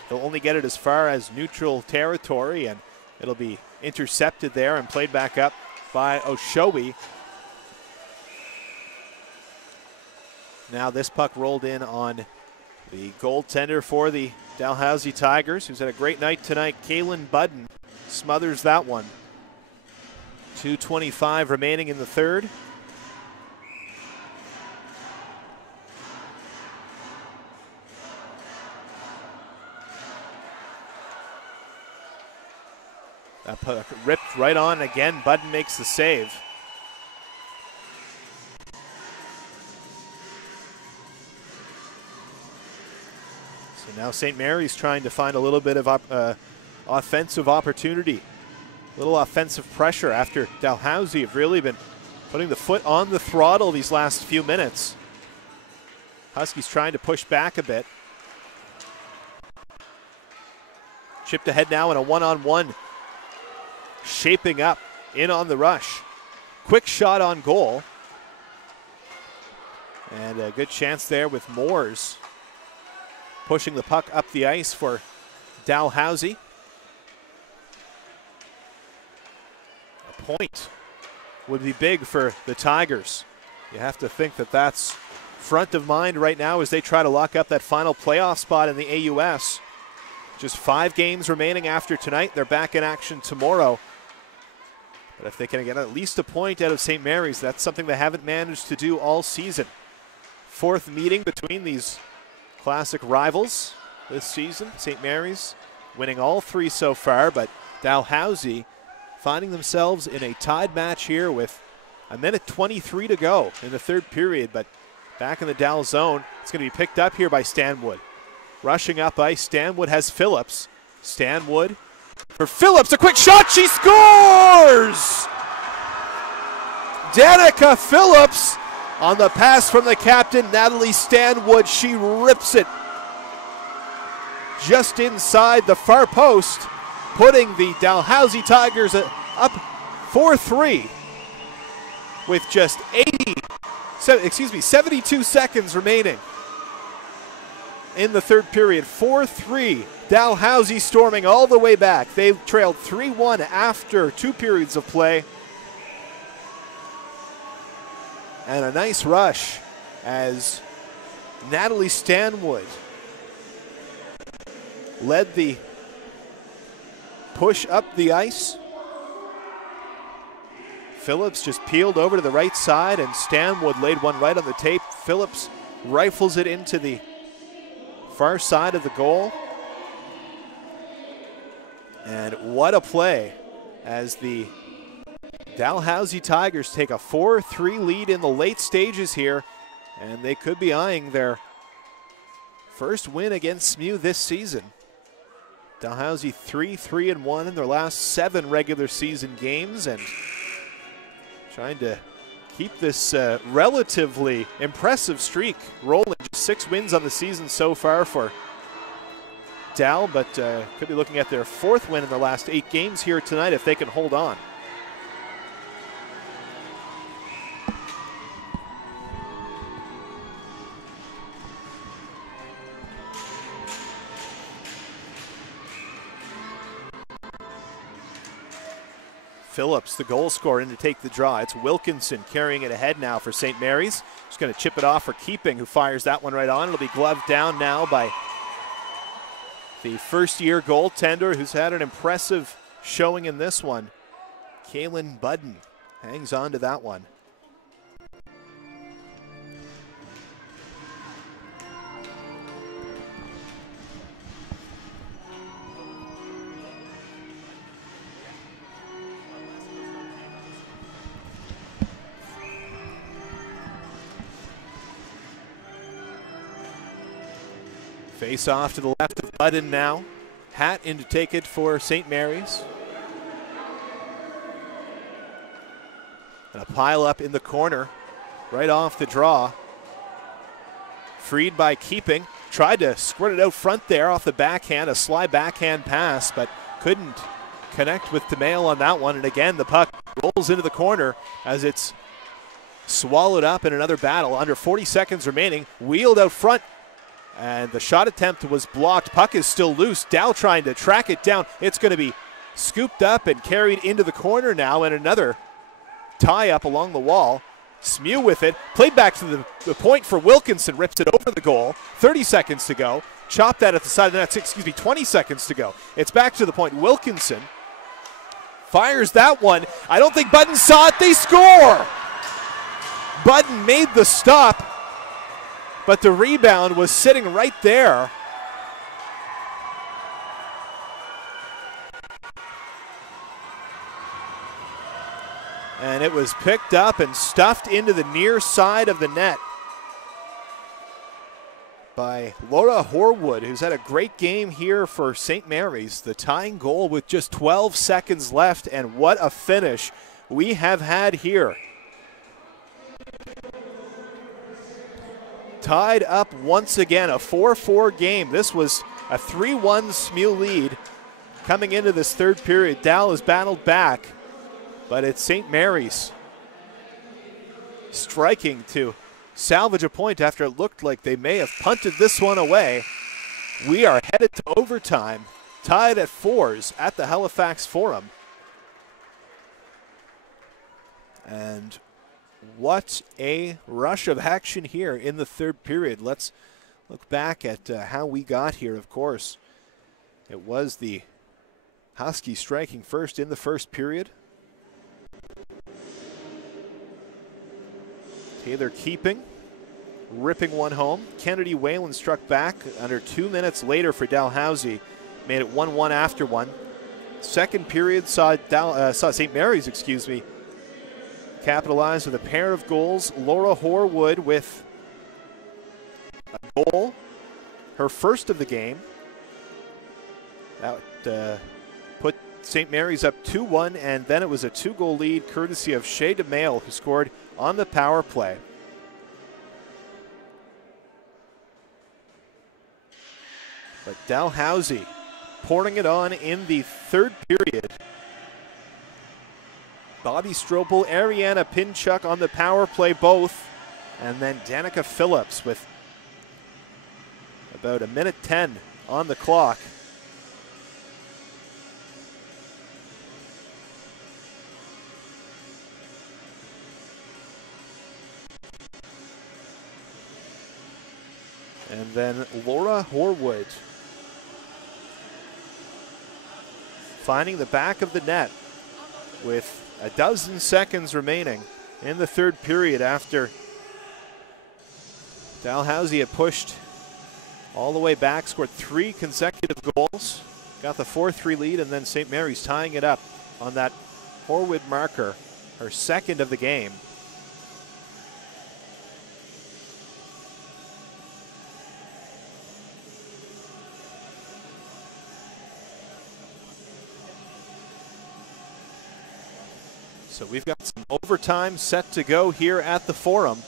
They'll only get it as far as neutral territory, and it'll be intercepted there and played back up by Oshowe. Now this puck rolled in on the goaltender for the Dalhousie Tigers, who's had a great night tonight. Kaylin Budden smothers that one. 2:25 remaining in the third. That puck ripped right on again. Budden makes the save. So now St. Mary's trying to find a little bit of offensive opportunity. A little offensive pressure after Dalhousie have really been putting the foot on the throttle these last few minutes. Huskies trying to push back a bit. Chipped ahead now in a one-on-one. Shaping up in on the rush. Quick shot on goal. And a good chance there with Moores pushing the puck up the ice for Dalhousie. A point would be big for the Tigers. You have to think that that's front of mind right now as they try to lock up that final playoff spot in the AUS. Just 5 games remaining after tonight. They're back in action tomorrow. But if they can get at least a point out of St. Mary's, that's something they haven't managed to do all season. 4th meeting between these classic rivals this season. St. Mary's winning all 3 so far, but Dalhousie finding themselves in a tied match here with a minute 23 to go in the third period, but back in the Dal zone. It's going to be picked up here by Stanwood. Rushing up ice, Stanwood has Phillips. Stanwood for Phillips, a quick shot, she scores! Danica Phillips on the pass from the captain, Natalie Stanwood. She rips it just inside the far post, putting the Dalhousie Tigers up 4-3 with just 72 seconds remaining in the third period. 4-3, Dalhousie storming all the way back. They trailed 3-1 after 2 periods of play. And a nice rush as Natalie Stanwood led the push up the ice. Phillips just peeled over to the right side, and Stanwood laid one right on the tape. Phillips rifles it into the far side of the goal. And what a play as the Dalhousie Tigers take a 4-3 lead in the late stages here And they could be eyeing their first win against SMU this season. Dalhousie 3-3-1 in their last 7 regular season games, and trying to keep this relatively impressive streak rolling. Just 6 wins on the season so far for Dal, but could be looking at their 4th win in their last 8 games here tonight if they can hold on. Phillips, the goal scorer, in to take the draw. It's Wilkinson carrying it ahead now for St. Mary's. Just going to chip it off for Keeping, who fires that one right on. It'll be gloved down now by the first-year goaltender, who's had an impressive showing in this one. Kaylin Budden hangs on to that one. Face off to the left of Budden now. Hat in to take it for St. Mary's. And a pile up in the corner, right off the draw. Freed by Keeping. Tried to squirt it out front there off the backhand, a sly backhand pass, but couldn't connect with DeMail on that one. And again, the puck rolls into the corner as it's swallowed up in another battle. Under 40 seconds remaining, wheeled out front. And the shot attempt was blocked. Puck is still loose. Dow trying to track it down. It's going to be scooped up and carried into the corner now, and another tie up along the wall. SMU with it. Played back to the point for Wilkinson. Rips it over the goal. 30 seconds to go. Chopped that at the side of the net. 20 seconds to go. It's back to the point. Wilkinson fires that one. I don't think Budden saw it. They score! Budden made the stop, but the rebound was sitting right there. And it was picked up and stuffed into the near side of the net by Laura Horwood, who's had a great game here for St. Mary's. The tying goal with just 12 seconds left, and what a finish we have had here. Tied up once again, a 4-4 game. This was a 3-1 SMU lead coming into this third period. Dal has battled back, but it's St. Mary's striking to salvage a point after it looked like they may have punted this one away. We are headed to overtime, tied at 4s at the Halifax Forum. And what a rush of action here in the third period. Let's look back at how we got here. Of course, it was the Huskies striking first in the first period. Taylor Keeping ripping one home. Kennedy Whalen struck back under 2 minutes later for Dalhousie. Made it 1-1 after one. Second period saw St. Mary's, capitalized with a pair of goals. Laura Horwood with a goal, her first of the game. That put St. Mary's up 2-1, and then it was a 2-goal lead courtesy of Shea DeMail, who scored on the power play. But Dalhousie pouring it on in the third period. Bobby Stropel, Ariana Pinchuk on the power play both. And then Danica Phillips with about 1:10 on the clock. And then Laura Horwood finding the back of the net with a dozen seconds remaining in the third period after Dalhousie had pushed all the way back, scored 3 consecutive goals, got the 4-3 lead, and then St. Mary's tying it up on that Horwood marker, her second of the game. So we've got some overtime set to go here at the Forum.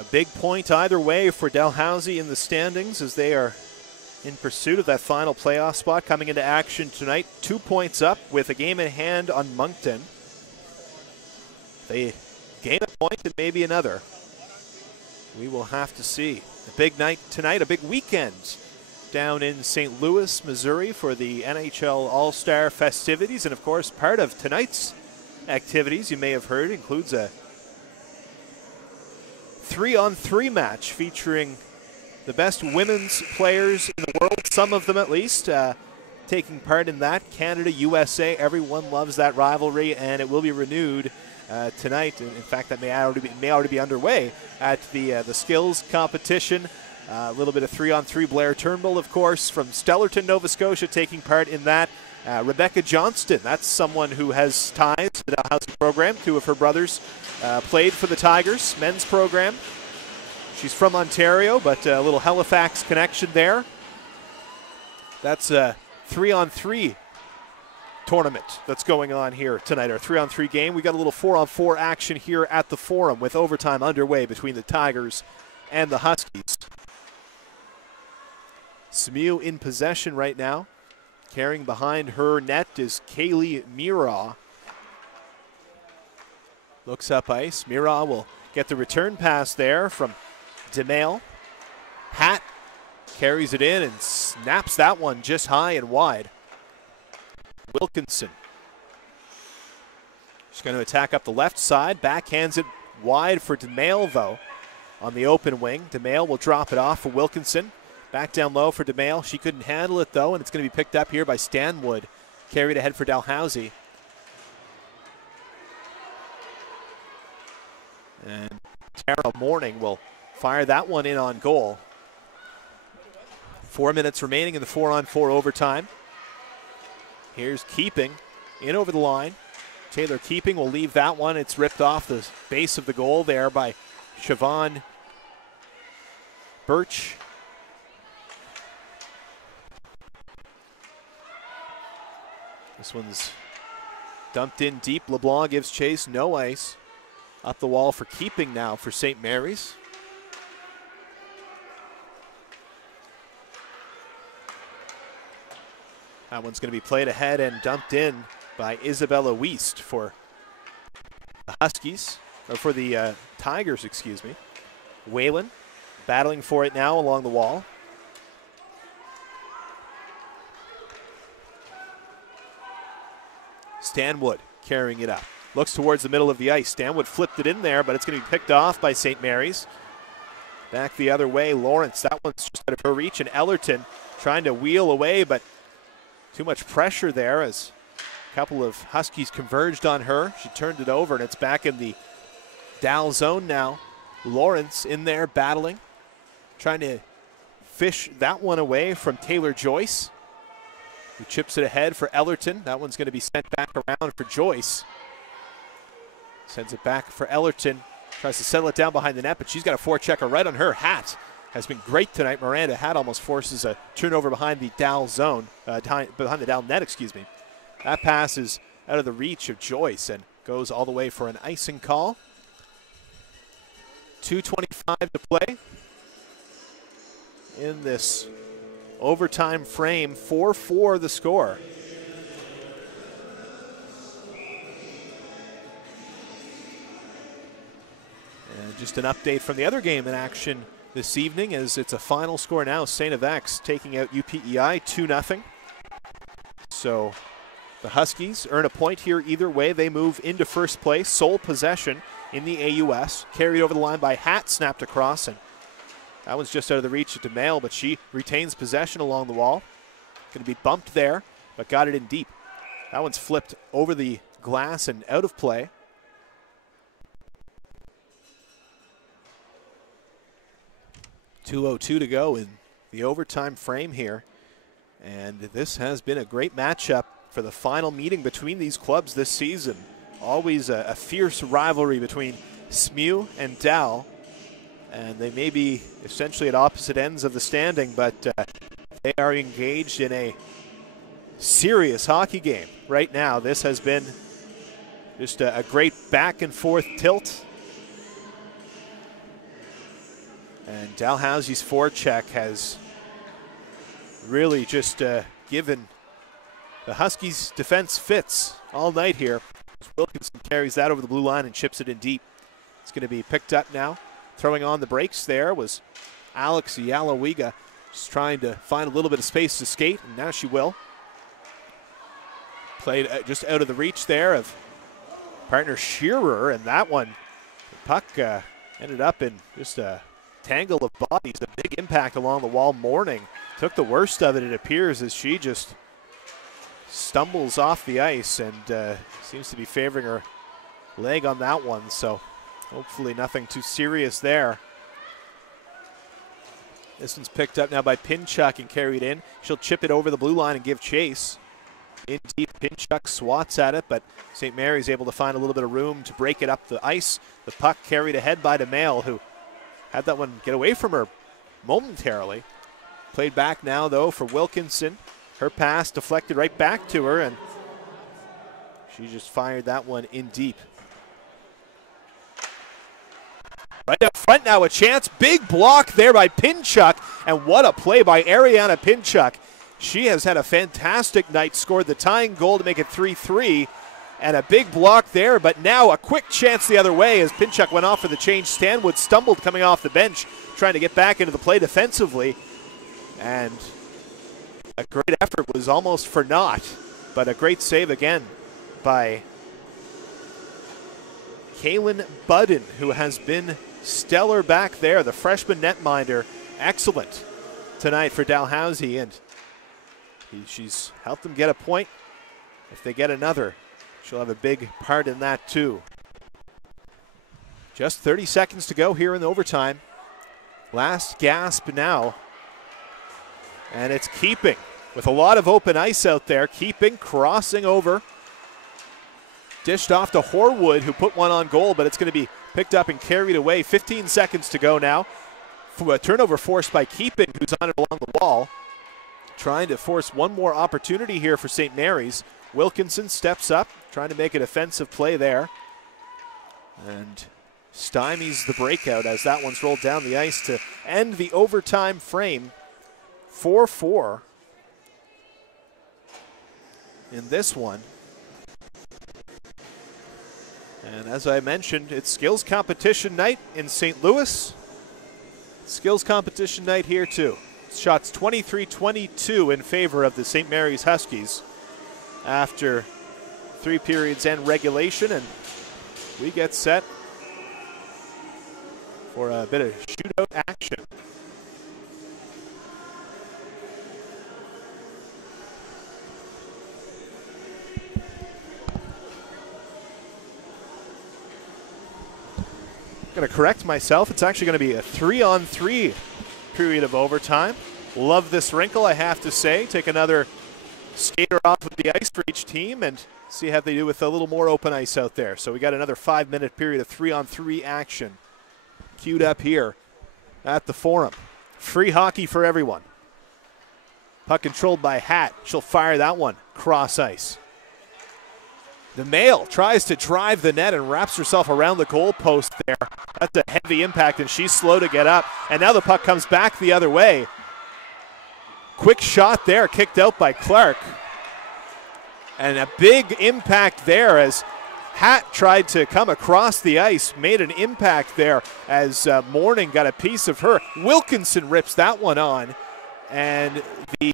A big point either way for Dalhousie in the standings as they are in pursuit of that final playoff spot coming into action tonight. 2 points up with a game in hand on Moncton. They gain a point and maybe another. We will have to see. A big night tonight, a big weekend down in St. Louis, Missouri for the NHL All-Star festivities. And of course, part of tonight's activities, you may have heard, includes a 3-on-3 match featuring the best women's players in the world, some of them at least, taking part in that. Canada, USA, everyone loves that rivalry, and it will be renewed tonight. In fact, that may already be underway at the skills competition. A little bit of 3-on-3. Blair Turnbull, of course, from Stellarton, Nova Scotia, taking part in that. Rebecca Johnston, that's someone who has ties to the Dalhousie program. Two of her brothers played for the Tigers men's program. She's from Ontario, but a little Halifax connection there. That's a 3-on-3 tournament that's going on here tonight, our 3-on-3 game. We got a little 4-on-4 action here at the Forum with overtime underway between the Tigers and the Huskies. SMU in possession right now. Carrying behind her net is Kaylee Mira. Looks up ice. Mira will get the return pass there from DeMail. Hat carries it in and snaps that one just high and wide. Wilkinson. She's going to attack up the left side. Backhands it wide for DeMail, though, on the open wing. DeMail will drop it off for Wilkinson. Back down low for DeMail. She couldn't handle it, though, and it's going to be picked up here by Stanwood. Carried ahead for Dalhousie. And Tara Morning will fire that one in on goal. 4 minutes remaining in the 4-on-4 overtime. Here's Keeping in over the line. Taylor Keeping will leave that one. It's ripped off the base of the goal there by Siobhan Birch. This one's dumped in deep. LeBlanc gives chase, no ice. Up the wall for Keeping now for St. Mary's. That one's going to be played ahead and dumped in by Isabella Wiest for the Huskies, or for the Tigers, excuse me. Whalen battling for it now along the wall. Stanwood carrying it up. Looks towards the middle of the ice. Stanwood flipped it in there, but it's going to be picked off by St. Mary's. Back the other way, Lawrence. That one's just out of her reach, and Ellerton trying to wheel away, but too much pressure there as a couple of Huskies converged on her. She turned it over, and it's back in the Dal zone now. Lawrence in there battling, trying to fish that one away from Taylor Joyce, who chips it ahead for Ellerton. That one's going to be sent back around for Joyce. Sends it back for Ellerton. Tries to settle it down behind the net, but she's got a forechecker right on her. Hat has been great tonight. Miranda Hat almost forces a turnover behind the Dal zone, behind the Dal net, excuse me. That pass is out of the reach of Joyce and goes all the way for an icing call. 2:25 to play in this overtime frame. 4-4 the score. And just an update from the other game in action this evening, as it's a final score now. St. FX taking out UPEI 2-0. So the Huskies earn a point here either way. They move into first place, sole possession in the AUS. Carried over the line by Hat, snapped across, and that one's just out of the reach of DeMail, but she retains possession along the wall. Going to be bumped there, but got it in deep. That one's flipped over the glass and out of play. 2:02 to go in the overtime frame here. And this has been a great matchup for the final meeting between these clubs this season. Always a fierce rivalry between SMU and Dal. And they may be essentially at opposite ends of the standing, but they are engaged in a serious hockey game right now. This has been just a great back and forth tilt. And Dalhousie's forecheck has really just given the Huskies defense fits all night here. Wilkinson carries that over the blue line and chips it in deep. It's going to be picked up now. Throwing on the brakes there was Alex Yalawiga, just trying to find a little bit of space to skate, and now she will. Played just out of the reach there of partner Shearer, and that one, the puck ended up in just a tangle of bodies. A big impact along the wall. Morning took the worst of it, it appears, as she just stumbles off the ice and seems to be favoring her leg on that one, so hopefully nothing too serious there. This one's picked up now by Pinchuk and carried in. She'll chip it over the blue line and give chase. In deep, Pinchuk swats at it, but St. Mary's able to find a little bit of room to break it up the ice. The puck carried ahead by DeMail, who had that one get away from her momentarily. Played back now, though, for Wilkinson. Her pass deflected right back to her, and she just fired that one in deep. Right up front now, a chance. Big block there by Pinchuk, and what a play by Ariana Pinchuk. She has had a fantastic night, scored the tying goal to make it 3-3, and a big block there, but now a quick chance the other way as Pinchuk went off for the change. Stanwood stumbled coming off the bench, trying to get back into the play defensively, and a great effort was almost for naught, but a great save again by Kaylin Budden, who has been stellar back there, the freshman netminder. Excellent tonight for Dalhousie, and she's helped them get a point. If they get another, she'll have a big part in that too. Just 30 seconds to go here in the overtime. Last gasp now. And it's Keeping with a lot of open ice out there. Keeping, crossing over. Dished off to Horwood, who put one on goal, but it's going to be picked up and carried away. 15 seconds to go now. A turnover forced by Keeping, who's on it along the wall. Trying to force one more opportunity here for St. Mary's. Wilkinson steps up, trying to make a defensive play there. And stymies the breakout as that one's rolled down the ice to end the overtime frame. 4-4 in this one. And as I mentioned, it's skills competition night in St. Louis. Skills competition night here too. Shots 23-22 in favor of the St. Mary's Huskies after 3 periods and regulation, and we get set for a bit of shootout action. I'm going to correct myself. It's actually going to be a 3-on-3 period of overtime. Love this wrinkle, I have to say. Take another skater off of the ice for each team and see how they do with a little more open ice out there. So we got another 5-minute period of 3-on-3 action queued up here at the Forum. Free hockey for everyone. Puck controlled by Hatt. She'll fire that one cross ice. DeMail tries to drive the net and wraps herself around the goal post there. That's a heavy impact, and she's slow to get up. And now the puck comes back the other way. Quick shot there, kicked out by Clark. And a big impact there as Hatt tried to come across the ice, made an impact there as Morning got a piece of her. Wilkinson rips that one on, and the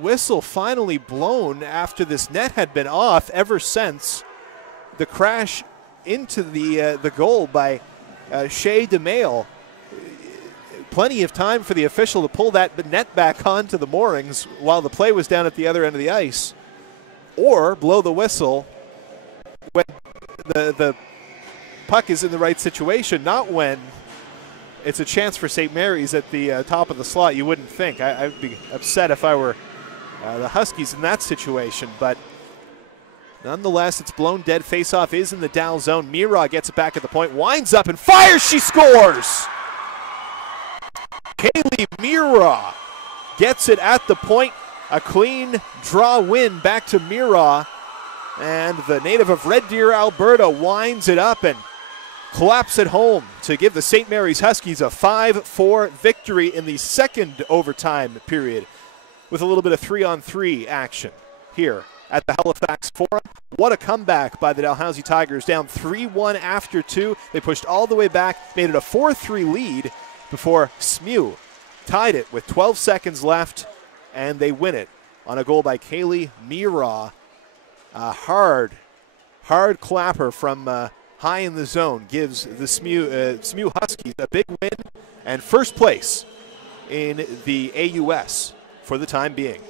whistle finally blown after this net had been off ever since the crash into the goal by Shea DeMail. Plenty of time for the official to pull that net back onto the moorings while the play was down at the other end of the ice, or blow the whistle when the puck is in the right situation, not when it's a chance for St. Mary's at the top of the slot. You wouldn't think. I'd be upset if I were the Huskies in that situation, but nonetheless, it's blown dead. Faceoff is in the Dal zone. Mira gets it back at the point, winds up and fires. She scores! Kaylee Mira gets it at the point. A clean draw win back to Mira. And the native of Red Deer, Alberta, winds it up and claps it home to give the St. Mary's Huskies a 5-4 victory in the second overtime period with a little bit of 3-on-3 action here at the Halifax Forum. What a comeback by the Dalhousie Tigers, down 3-1 after 2. They pushed all the way back, made it a 4-3 lead before SMU tied it with 12 seconds left, and they win it on a goal by Kaylee Mira. A hard clapper from high in the zone gives the SMU Huskies a big win and first place in the AUS for the time being.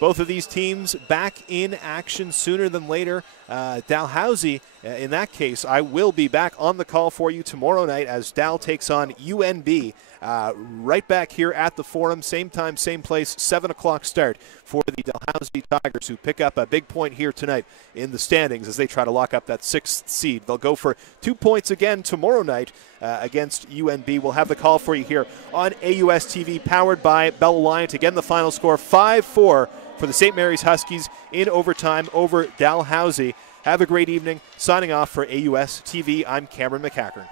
Both of these teams back in action sooner than later. Dalhousie, in that case, I will be back on the call for you tomorrow night as Dal takes on UNB. Right back here at the Forum, same time, same place, 7 o'clock start for the Dalhousie Tigers, who pick up a big point here tonight in the standings as they try to lock up that 6th seed. They'll go for 2 points again tomorrow night against UNB. We'll have the call for you here on AUS TV, powered by Bell Alliant. Again, the final score, 5-4 for the St. Mary's Huskies in overtime over Dalhousie. Have a great evening. Signing off for AUS TV, I'm Cameron McCackern.